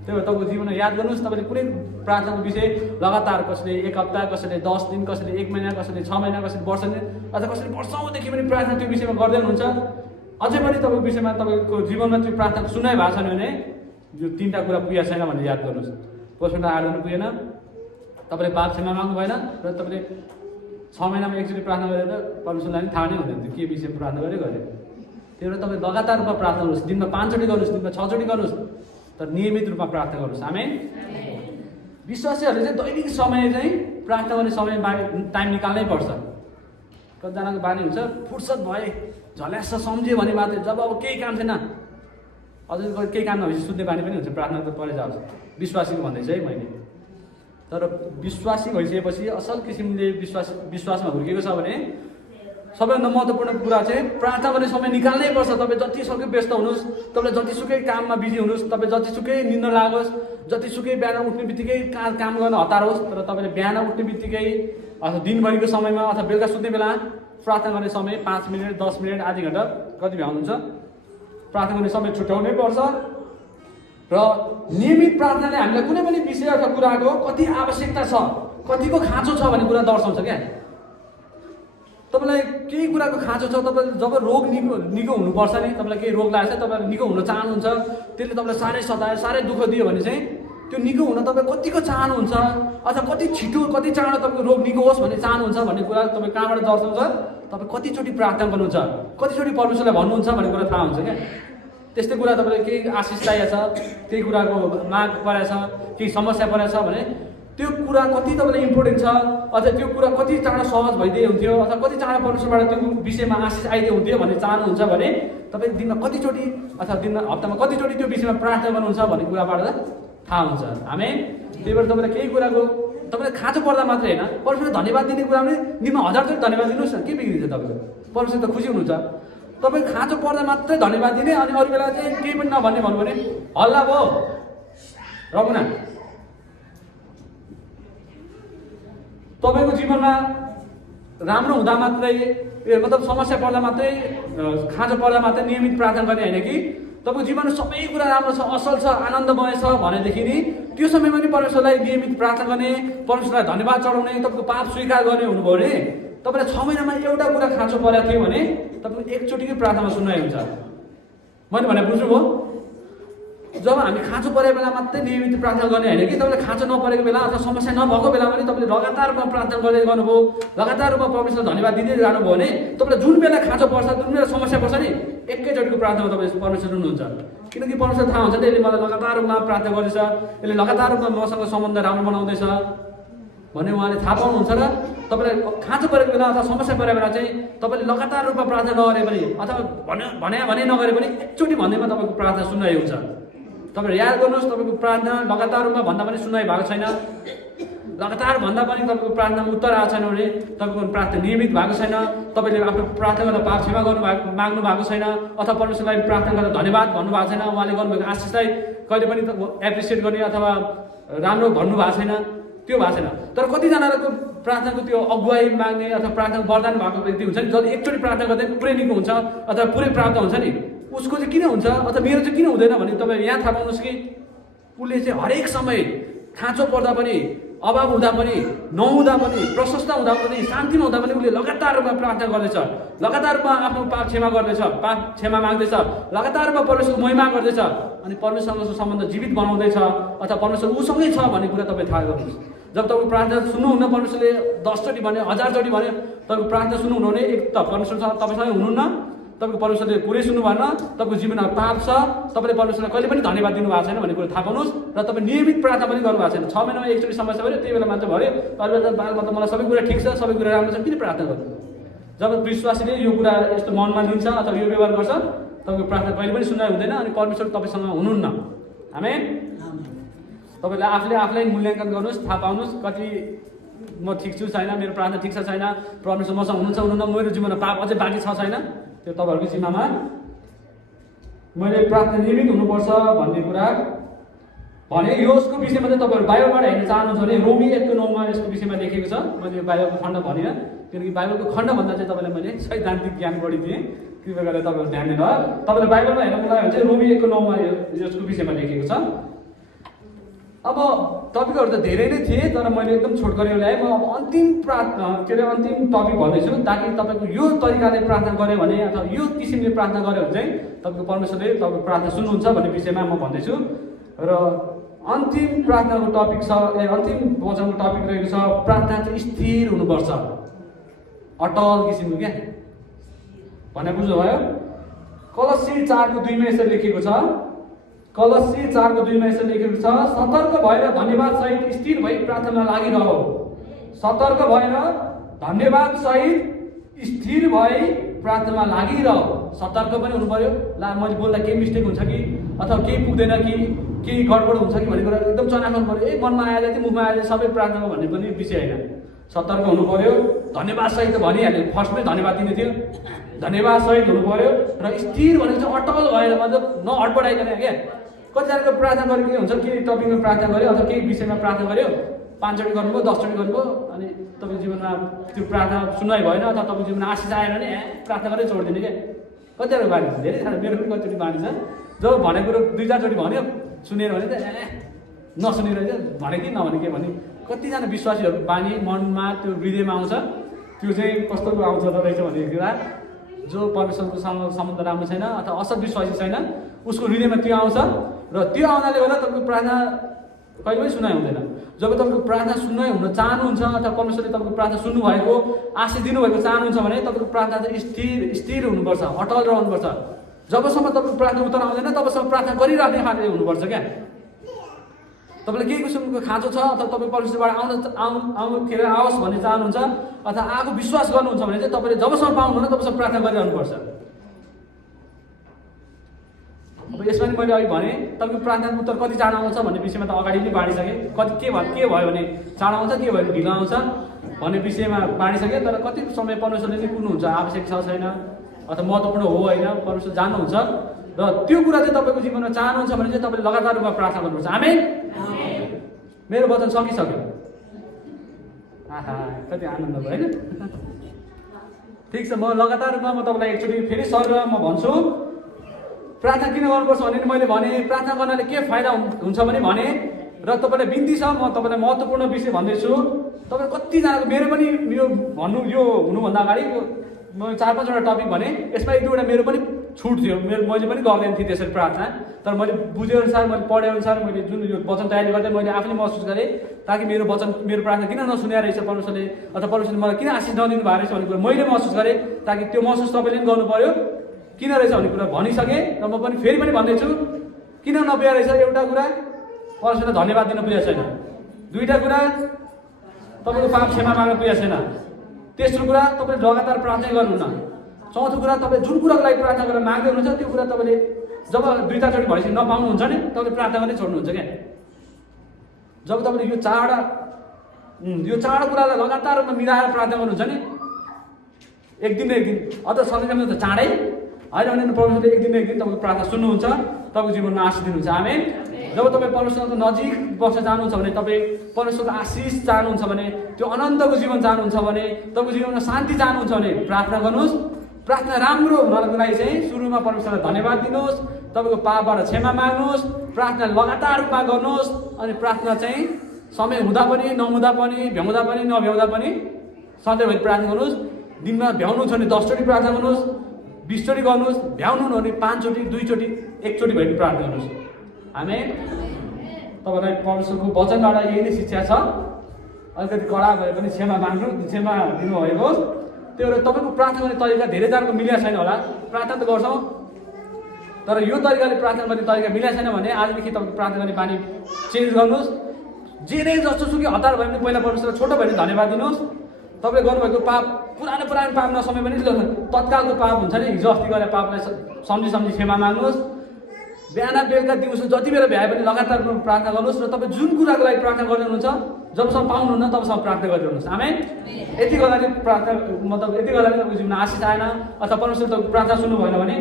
त्यही भएर तपाईँको जीवनमा याद गर्नुहोस्, तपाईँले कुनै प्रार्थनाको विषय लगातार कसैले 1 हप्ता, कसैले 10 दिन, कसैले 1 महिना, कसैले 6 महिना, कसैले वर्ष अथवा कसैले वर्षौँदेखि पनि प्रार्थना त्यो विषयमा गर्दै हुनुहुन्छ। अझै पनि तपाईँको विषयमा तपाईँको जीवनमा त्यो प्रार्थनाको सुनाइ भएको छैन भने यो 3टा कुरा पुगेको छैन भनेर याद गर्नुहोस्। परमेश्वरलाई आराधना पुगेन, तपाईँले पाप क्षमा माग्नु भएन र तपाईँले 6 महिनामा एकचोटि प्रार्थना गरेर परमेश्वरलाई पनि थाहा नै हुँदैन त्यो के विषयमा प्रार्थना गरे। त्यही भएर तपाईँ लगातार रूपमा प्रार्थना गर्नुहोस्, दिनमा 5 चोटि गर्नुहोस्, दिनमा 6 चोटि गर्नुहोस्, तर नियमित रूपमा प्रार्थना गर्नुहोस्। आमेन। विश्वासीहरूले चाहिँ दैनिक समय चाहिँ प्रार्थना गर्ने समय टाइम निकाल्नै पर्छ। कतिजनाको बानी हुन्छ फुर्सद भए झल्यास सम्झ्यो भने मात्रै, जब अब केही काम छैन, अझै केही काम नभएपछि सुत्ने बानी पनि हुन्छ, प्रार्थना त परै जान्छ। विश्वासीको भन्दैछु है मैले। तर विश्वासी भइसकेपछि असल किसिमले विश्वासमा हुर्केको छ भने सबैभन्दा महत्त्वपूर्ण कुरा चाहिँ प्रार्थना गर्ने समय निकाल्नै पर्छ। तपाईँ जतिसक्यो व्यस्त हुनुहोस्, तपाईँलाई जतिसुकै काममा बिजी हुनुहोस्, तपाईँ जतिसुकै निन्द्रा लागोस्, जतिसुकै बिहान उठ्ने बित्तिकै काम गर्न हतार होस्, तर तपाईँले बिहान उठ्ने बित्तिकै अथवा दिनभरिको समयमा अथवा बेलुका सुत्ने बेला प्रार्थना गर्ने समय 5 मिनट, 10 मिनट, आधी घन्टा कति भ्याउनुहुन्छ, प्रार्थना गर्ने समय छुट्याउनै पर्छ। र नियमित प्रार्थनाले हामीलाई कुनै पनि विषय अथवा कुराको कति आवश्यकता छ, कतिको खाँचो छ भन्ने कुरा दर्शाउँछ क्या। तपाईँलाई केही कुराको खाँचो छ, तपाईँले जब रोग निको हुनुपर्छ नि, तपाईँलाई केही रोग लागेको छ, तपाईँले निको हुन चाहनुहुन्छ, त्यसले तपाईँलाई साह्रै सतायो, साह्रै दुःख दियो भने चाहिँ त्यो निको हुन तपाईँ कतिको चाहनुहुन्छ अथवा कति छिटो कति चाँडो तपाईँको रोग निको होस् भन्ने चाहनुहुन्छ भन्ने कुरा तपाईँ कहाँबाट दर्शाउँछ, तपाईँ कतिचोटि प्रार्थना गर्नुहुन्छ, कतिचोटि परमेश्वरलाई भन्नुहुन्छ भन्ने कुरा थाहा हुन्छ क्या। त्यस्तै कुरा तपाईँले केही आशिष चाहिएको छ, केही कुराको माग परेको छ, केही समस्या परेको छ भने त्यो कुरा कति तपाईँलाई इम्पोर्टेन्ट छ, अझ त्यो कुरा कति चाँडो सहज भइदिए हुन्थ्यो अथवा कति चाँडो परमेश्वरबाट त्यो विषयमा आशिष आइदिए हुन्थ्यो भन्ने चाहनुहुन्छ भने तपाईँ दिनमा कतिचोटि अथवा दिनमा हप्तामा कतिचोटि त्यो विषयमा प्रार्थना गर्नुहुन्छ भन्ने कुराबाट थाहा हुन्छ। आमेन। त्यही भएर तपाईँलाई केही कुराको तपाईँलाई खाँचो पर्दा मात्रै होइन, परमेश्वरलाई धन्यवाद दिने कुरा पनि दिनमा 1000 चोटि धन्यवाद दिनुहोस् न, के बिग्रिन्छ तपाईँको, परमेश्वर त खुसी हुनुहुन्छ। तपाईँ खाँचो पर्दा मात्रै धन्यवाद दिने अनि अरू बेला चाहिँ केही पनि नभन्ने भन्नु भने हल्ला भयो रघुना। तपाईँको जीवनमा राम्रो हुँदा मात्रै मतलब समस्या पर्दा मात्रै खाँचो पर्दा मात्रै नियमित प्रार्थना गर्ने होइन कि तपाईँको जीवनमा सबै कुरा राम्रो छ, असल छ, आनन्दमय छ भनेदेखि नि त्यो समयमा पनि परमेश्वरलाई नियमित प्रार्थना गर्ने, परमेश्वरलाई धन्यवाद चढाउने, तपाईँको पाप स्वीकार गर्ने हुनुभयो भने तपाईँलाई 6 महिनामा एउटा कुरा खाँचो परेको थियो भने तपाईँको एकचोटिकै प्रार्थनामा सुन्नाइ हुन्छ। मैले भने बुझ्नुभयो? जब हामी खाँचो परेको बेला मात्रै नियमित प्रार्थना गर्ने होइन कि तपाईँले खाँचो नपरेको बेला अथवा समस्या नभएको बेला पनि तपाईँले लगातार रूपमा प्रार्थना गर्दै गर्नुभयो, लगातार रूपमा परमेश्वरलाई धन्यवाद दिँदै जानुभयो भने तपाईँलाई जुन बेला खाँचो पर्छ, जुन बेला समस्या पर्छ नि एकैचोटिको प्रार्थनामा तपाईँ परमेश्वर हुनुहुन्छ। किनकि परमेश्वर थाहा हुन्छ यसले मलाई लगातार रूपमा प्रार्थना गर्दैछ, यसले लगातार रूपमा मसँग सम्बन्ध राम्रो बनाउँदैछ भन्ने उहाँले थाहा पाउनुहुन्छ। र तपाईँलाई खाँचो परेको बेला अथवा समस्या परेको बेला चाहिँ तपाईँले लगातार रूपमा प्रार्थना नगरे पनि अथवा भने नगरे पनि एकचोटि भन्दैमा तपाईँको प्रार्थना सुन्नाइ हुन्छ। तपाईँहरू याद गर्नुहोस्, तपाईँको प्रार्थना लगातार रूपमा भन्दा पनि सुनाइ भएको छैन, लगातार भन्दा पनि तपाईँको प्रार्थनामा उत्तर आएको छैन भने तपाईँको प्रार्थना नियमित भएको छैन, तपाईँले आफ्नो प्रार्थना गर्दा पाप क्षमा माग्नु भएको छैन अथवा परमेश्वरलाई प्रार्थना गर्दा धन्यवाद भन्नुभएको छैन, उहाँले गर्नुभएको आशिषलाई कहिले पनि एप्रिसिएट गर्ने अथवा राम्रो भन्नुभएको छैन, त्यो भएको छैन। तर कतिजनाको प्रार्थनाको त्यो अगुवाई माग्ने अथवा प्रार्थना वरदान भएको व्यक्ति हुन्छ नि, जसले एकचोटि प्रार्थना गर्दै पुरै निको हुन्छ अथवा पुरै प्राप्त हुन्छ नि, उसको चाहिँ किन हुन्छ अथवा मेरो चाहिँ किन हुँदैन भने तपाईँ यहाँ थाहा पाउनुहोस् कि उसले चाहिँ हरेक समय खाँचो पर्दा पनि, अभाव हुँदा पनि, नहुँदा पनि, प्रशस्त हुँदा पनि, शान्तिमा हुँदा पनि उसले लगातार रूपमा प्रार्थना गर्दैछ, लगातार रूपमा आफ्नो पाप क्षमा गर्दैछ, पाप क्षमा माग्दैछ, लगातार रूपमा परमेश्वरको महिमा गर्दैछ अनि परमेश्वरसँग सम्बन्ध जीवित बनाउँदैछ अथवा परमेश्वर उसँगै छ भन्ने कुरा तपाईँ थाहा गर्नुहोस्। जब तपाईँको प्रार्थना सुन्नुहुन्न, परमेश्वरले 10 चोटि भन्यो, 1000 चोटि भन्यो, तपाईँको प्रार्थना सुन्नुहुन्न भने एक त परमेश्वरसँग तपाईँसँगै हुनुहुन्न, तपाईँको परमेश्वरले पुरै सुन्नु भएन, तपाईँको जीवनमा पाप छ, तपाईँले परमेश्वरलाई कहिले पनि धन्यवाद दिनुभएको छैन भन्ने कुरा थाहा पाउनुहोस्। र तपाईँ नियमित प्रार्थना पनि गर्नुभएको छैन। 6 महिनामा एकचोटि समस्या भयो, त्यही बेला मान्छे भन्यो अहिले बालमा त मलाई सबै कुरा ठिक छ, सबै कुरा राम्रो छ, किन प्रार्थना गर्नु? जब विश्वासीले यो कुरा यस्तो मनमा लिन्छ अथवा यो व्यवहार गर्छ, तपाईँको प्रार्थना कहिले पनि सुनाइ हुँदैन अनि परमेश्वर तपाईँसँग हुनुहुन्न। आमेन। तपाईँले आफूलाई मूल्याङ्कन गर्नुहोस्, थाहा पाउनुहोस् कति म ठिक छु छैन, मेरो प्रार्थना ठिक छ छैन, परमेश्वर मसँग हुनुहुन्छ हुनुहुन्न, मेरो जीवनमा पाप अझै बाँकी छ छैन, त्यो तपाईँहरूको जिम्मामा। मैले प्रार्थना नियमित हुनुपर्छ भन्ने कुरा भने यसको विषयमा चाहिँ तपाईँहरू बाइबलबाट हेर्न चाहनुहुन्छ भने रोमी 1:9 यसको विषयमा लेखेको छ। मैले यो बाइबलको खण्ड भनिनँ, किनकि बाइबलको खण्डभन्दा चाहिँ तपाईँलाई मैले सैद्धान्तिक ज्ञान बढी दिएँ। कृपया गरेर तपाईँहरू ध्यान दिनु। तपाईँले बाइबलमा हेर्नको लागि भने चाहिँ रोमी 1:9 यसको विषयमा लेखेको छ। अब टपिकहरू त धेरै नै थिए, तर मैले एकदम छोटकरी ल्याएँ। म अब अन्तिम अन्तिम टपिक भन्दैछु, ताकि तपाईँको यो तरिकाले प्रार्थना गऱ्यो भने अथवा यो किसिमले प्रार्थना गऱ्यो भने चाहिँ तपाईँको परमेश्वरले तपाईँको प्रार्थना सुन्नुहुन्छ भन्ने विषयमा म भन्दैछु। र अन्तिम प्रार्थनाको टपिक छ, अन्तिम वचनको टपिक रहेको छ प्रार्थना चाहिँ स्थिर हुनुपर्छ, अटल किसिमको क्या भने बुझ्नुभयो। कलसी 4:2 यसरी लेखेको छ, कलसी 4:2 यसरी लेखेको छ, सतर्क भएर धन्यवाद सहित स्थिर भई प्रार्थनामा लागिरह। सतर्क भएर धन्यवाद सहित स्थिर भई प्रार्थनामा लागिरह। सतर्क पनि हुनु पर्यो, ला मैले बोल्दा केही मिस्टेक हुन्छ कि अथवा केही पुग्दैन कि केही गडबड हुन्छ कि भन्ने कुरा एकदम चनाख हुनु पर्यो। मनमा आएर चाहिँ मुखमा आएर सबै प्रार्थनामा भन्ने पनि विषय होइन। सतर्क हुनु पर्यो, धन्यवाद सहित त भनिहाल्यो, फर्स्टमै धन्यवाद दिने थियो, धन्यवाद सहित हुनु पर्यो। र स्थिर भनेको चाहिँ अटल भएर मतलब नहडबडाइकन क्या। कतिजनाको प्रार्थना गरेको के हुन्छ, केही टपिकमा प्रार्थना गर्यो अथवा केही विषयमा प्रार्थना गर्यो, 5 चोटि गर्नुभयो, 10 चोटि गर्नुभयो, अनि तपाईँको जीवनमा त्यो प्रार्थना सुनाइ भएन अथवा तपाईँको जीवनमा आशिष आएन भने प्रार्थना गरेर छोडिदिने क्या। कतिजनाको बानी छ, धेरै खाना, मेरो पनि कतिचोटि बानी छ। जब भनेको कुरो 2-4 चोटि भन्यो, सुनेर भने त नसुनेर भने कि नभने के भने कतिजना विश्वासीहरू बानी मनमा त्यो हृदयमा आउँछ। त्यो चाहिँ कस्तो आउँछ रहेछ भने कुरा जो परमेश्वरकोसँग सम्बन्ध राम्रो छैन अथवा असल विश्वासी छैन, उसको हृदयमा त्यो आउँछ र त्यो आउनाले गर्दा तपाईँको प्रार्थना कहिले पनि सुनाइ हुँदैन। जब तपाईँको प्रार्थना सुनाइ हुन चाहनुहुन्छ अथवा परमेश्वरले तपाईँको प्रार्थना सुन्नुभएको, आशिष दिनुभएको चाहनुहुन्छ भने तपाईँको प्रार्थना चाहिँ स्थिर हुनुपर्छ, अटल रहनुपर्छ। जबसम्म तपाईँको प्रार्थना उत्तर आउँदैन तबसम्म प्रार्थना गरिराख्ने खाले हुनुपर्छ क्या। तपाईँलाई केही किसिमको खाँचो छ अथवा तपाईँ परमेश्वरबाट आउनुखेर आओस् भन्ने चाहनुहुन्छ अथवा आएको विश्वास गर्नुहुन्छ भने चाहिँ तपाईँले जबसम्म पाउनुहुन्न तबसम्म प्रार्थना गरिरहनुपर्छ। अब यसमा नि मैले अघि भने तपाईँको प्रार्थनाको उत्तर कति चाँडो आउँछ भन्ने विषयमा त अगाडि नै बाँडिसकेँ। कति के भयो भने चाँडो आउँछ, के भयो भने ढिलो आउँछ भन्ने विषयमा बाँडिसकेँ। तर कति समय परमेश्वरले नै पुग्नुहुन्छ, आवश्यक छ छैन अथवा महत्त्वपूर्ण हो होइन, परमेश्वर जान्नुहुन्छ। र त्यो कुरा चाहिँ तपाईँको जीवनमा चाहनुहुन्छ भने चाहिँ तपाईँले लगातार रूपमा प्रार्थना गर्नुपर्छ। आमेन। मेरो वचन सकिसक्यो। आहा कति आनन्द भयो होइन। ठिक छ, म लगातार रूपमा म तपाईँलाई एकचोटि फेरि सर म भन्छु प्रार्थना किन गर्नुपर्छ भने मैले भने प्रार्थना गर्नाले के फाइदा हुन्छ भने र तपाईँलाई बिन्ती छ, म तपाईँलाई महत्त्वपूर्ण विषय भन्दैछु। तपाईँ कतिजनाको मेरो पनि यो भन्नु यो हुनुभन्दा अगाडि म 4-5वटा टपिक भने यसमा 1-2वटा मेरो पनि छुट थियो, मैले पनि गर्दैन थिएँ त्यसरी प्रार्थना। तर मैले बुझेअनुसार, मैले पढेअनुसार, मैले जुन यो वचन तयारी गर्दै मैले आफूले महसुस गरेँ ताकि मेरो प्रार्थना किन नसुने रहेछ परमेश्वरले अथवा परमेश्वरले मलाई किन आशिष नदिनु भएको रहेछ भन्ने कुरा मैले महसुस गरेँ। ताकि त्यो महसुस तपाईँले पनि गर्नु पऱ्यो किन रहेछ भन्ने कुरा भनिसकेँ। र म पनि फेरि पनि भन्दैछु किन नपुगेको रहेछ। एउटा कुरा परमेश्वरलाई धन्यवाद दिन पुगेको छैन, 2टा कुरा तपाईँको पाप क्षमा माग्न पुगेको छैन, तेस्रो कुरा तपाईँले लगातार प्रार्थना गर्नुहुन्न, चौथो कुरा तपाईँ जुन कुराको लागि प्रार्थना गरेर माग्दै हुनुहुन्छ त्यो कुरा तपाईँले जब 2-4 चोटि भएपछि नपाउनुहुन्छ नि तपाईँले प्रार्थना गर्नै छोड्नुहुन्छ क्या। जब तपाईँले यो चाँडो कुरालाई लगातार रूपमा मिलाएर प्रार्थना गर्नुहुन्छ नि, एक दिन अझ सधैँ त चाँडै होइन भने परमेश्वरले एक दिन तपाईँको प्रार्थना सुन्नुहुन्छ, तपाईँको जीवनमा आशिष दिनुहुन्छ। आमेन। जब तपाईँ परमेश्वरको नजिक बस्न चाहनुहुन्छ भने, तपाईँ परमेश्वरको आशिष चाहनुहुन्छ भने, त्यो अनन्तको जीवन चाहनुहुन्छ भने, तपाईँको जीवनमा शान्ति चाहनुहुन्छ भने प्रार्थना गर्नुहोस्। प्रार्थना राम्रो हुनको लागि चाहिँ सुरुमा परमेश्वरलाई धन्यवाद दिनुहोस्, तपाईँको पापबाट क्षमा माग्नुहोस्, प्रार्थना लगातार रूपमा गर्नुहोस्। अनि प्रार्थना चाहिँ समय हुँदा पनि नहुँदा पनि, भ्याउँदा पनि नभ्याउँदा पनि सधैँभरि प्रार्थना गर्नुहोस्। दिनमा भ्याउनु छ भने 10 चोटि प्रार्थना गर्नुहोस्, 20 चोटि गर्नुहोस्, भ्याउनु भने 5 चोटि, 2 चोटि, 1 चोटि भए पनि प्रार्थना गर्नुहोस्। आमेन। तपाईँलाई परमेश्वरको वचनबाट यही नै शिक्षा छ। अलिकति कडा भए पनि क्षमा माग्नु, क्षमा दिनुभएको होस्। त्यो भएर तपाईँको प्रार्थना गर्ने तरिका धेरैजनाको मिलेको छैन होला। प्रार्थना त गर्छौँ, तर यो तरिकाले प्रार्थना गर्ने तरिका मिलेको छैन भने आजदेखि तपाईँको प्रार्थना गर्ने बानी चेन्ज गर्नुहोस्। जे नै जस्तोसुकै हतार भए पनि पहिला परमेश्वरलाई छोटो भए पनि धन्यवाद दिनुहोस्। तपाईँले गर्नुभएको पाप पुरानो पाप नसमे पनि तत्कालको पाप हुन्छ नि, हिजो अस्ति गरेर पापलाई सम्झी क्षमा माग्नुहोस्। बिहान बेलुका दिउँसो जति बेला भ्याए पनि लगातार प्रार्थना गर्नुहोस्। र तपाईँ जुन कुराको लागि प्रार्थना गर्नुहुन्छ जबसम्म पाउनुहुन्न तबसम्म प्रार्थना गरिरहनुहोस्। आमेन। यति गर्दा प्रार्थना मतलब यति गर्दा तपाईँको जीवनमा आशिष आएन अथवा परमेश्वर तपाईँको प्रार्थना सुन्नु भएन भने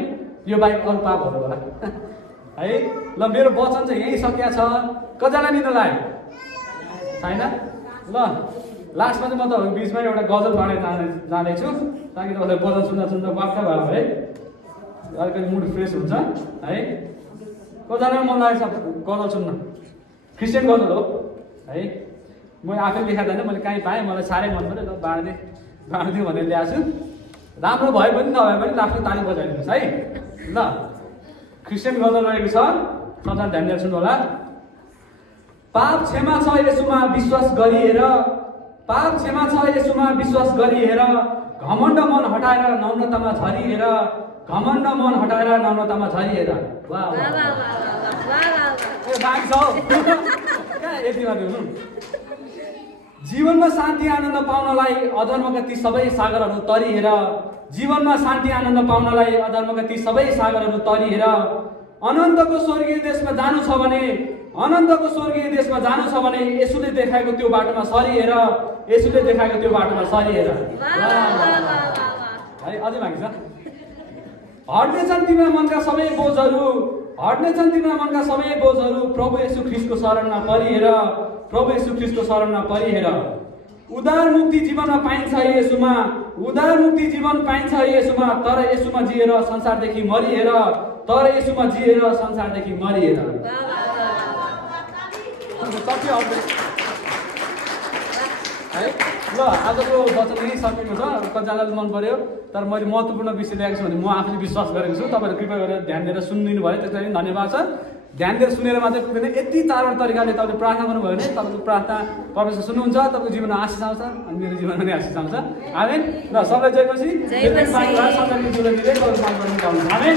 यो बाहेक अरू पापहरू होला है। ल मेरो वचन चाहिँ यहीँ सकिया छ। कतिजना लिन लाग्यो छैन? ल लास्टमा चाहिँ म तपाईँको बिचमा एउटा गजल बाँडेर जाँदैछु ताकि तपाईँलाई वचन सुन्दा वाक्क भयो है, अलिकति मुड फ्रेस हुन्छ है। कतिजना मन लागेको छ गजल सुन्न? क्रिस्चियन गजल हो है। म आफै लेखादैन, मैले कहीँ पाएँ, मलाई साह्रै मन पऱ्यो, ल बाँडिदिउँ भनेर ल्याएको छु। राम्रो भए पनि नभए पनि लास्टमा ताली बजाइदिनुहोस् है। ल क्रिस्चियन गजल रहेको छ, सबजना ध्यान दिएर सुन्नु होला। पाप क्षमा छ येशूमा विश्वास गरिहेर, पाप क्षमा छ येशूमा विश्वास गरिहेर, घमण्ड मन हटाएर नम्रतामा झरिहेर, घमण्ड मन हटाएर नम्रतामा झरिहेर। वाह बाँकी छ कहाँ यतिमा दिउँ। जीवनमा शान्ति आनन्द पाउनलाई अधर्मका ती सबै सागरहरू तरिहेर, जीवनमा शान्ति आनन्द पाउनलाई अधर्मका ती सबै सागरहरू तरिहेर, अनन्तको स्वर्गीय देशमा जानु छ भने, अनन्तको स्वर्गीय देशमा जानु छ भने येशूले देखाएको त्यो बाटोमा सरिहेर, येशूले देखाएको त्यो बाटोमा सरिहेर है। अझै बाँकी छ। हट्नेछन् तिम्रा मनका सबै बोझहरू, हट्नेछन् तिम्रा मनका सबै बोझहरू, प्रभु येशू ख्रीष्टको शरणमा परिहेर, प्रभु येशू ख्रीष्टको शरणमा परिहेर। उदार मुक्ति जीवनमा पाइन्छ येशूमा, उदार मुक्ति जीवन पाइन्छ येशूमा, तर येशूमा जिएर संसारदेखि मरिहेर, तर येशूमा जिएर संसारदेखि मरिहेर। है ल आजको वचन यही सकेको छ। कतिजनालाई मन पर्यो, तर मैले महत्त्वपूर्ण विषय ल्याएको छु भने म आफूले विश्वास गरेको छु। तपाईँहरू कृपया गरेर ध्यान दिएर सुनिदिनु भयो, त्यसको लागि धन्यवाद छ। ध्यान दिएर सुनेर मात्रै पुग्दैन, यति चारवटा तरिकाले तपाईँले प्रार्थना गर्नुभयो भने तपाईँको प्रार्थना परमेश्वर सुन्नुहुन्छ, तपाईँको जीवनमा आशिष आउँछ अनि मेरो जीवनमा पनि आशिष आउँछ। आमेन। ल सबलाई जय मसी। आमेन।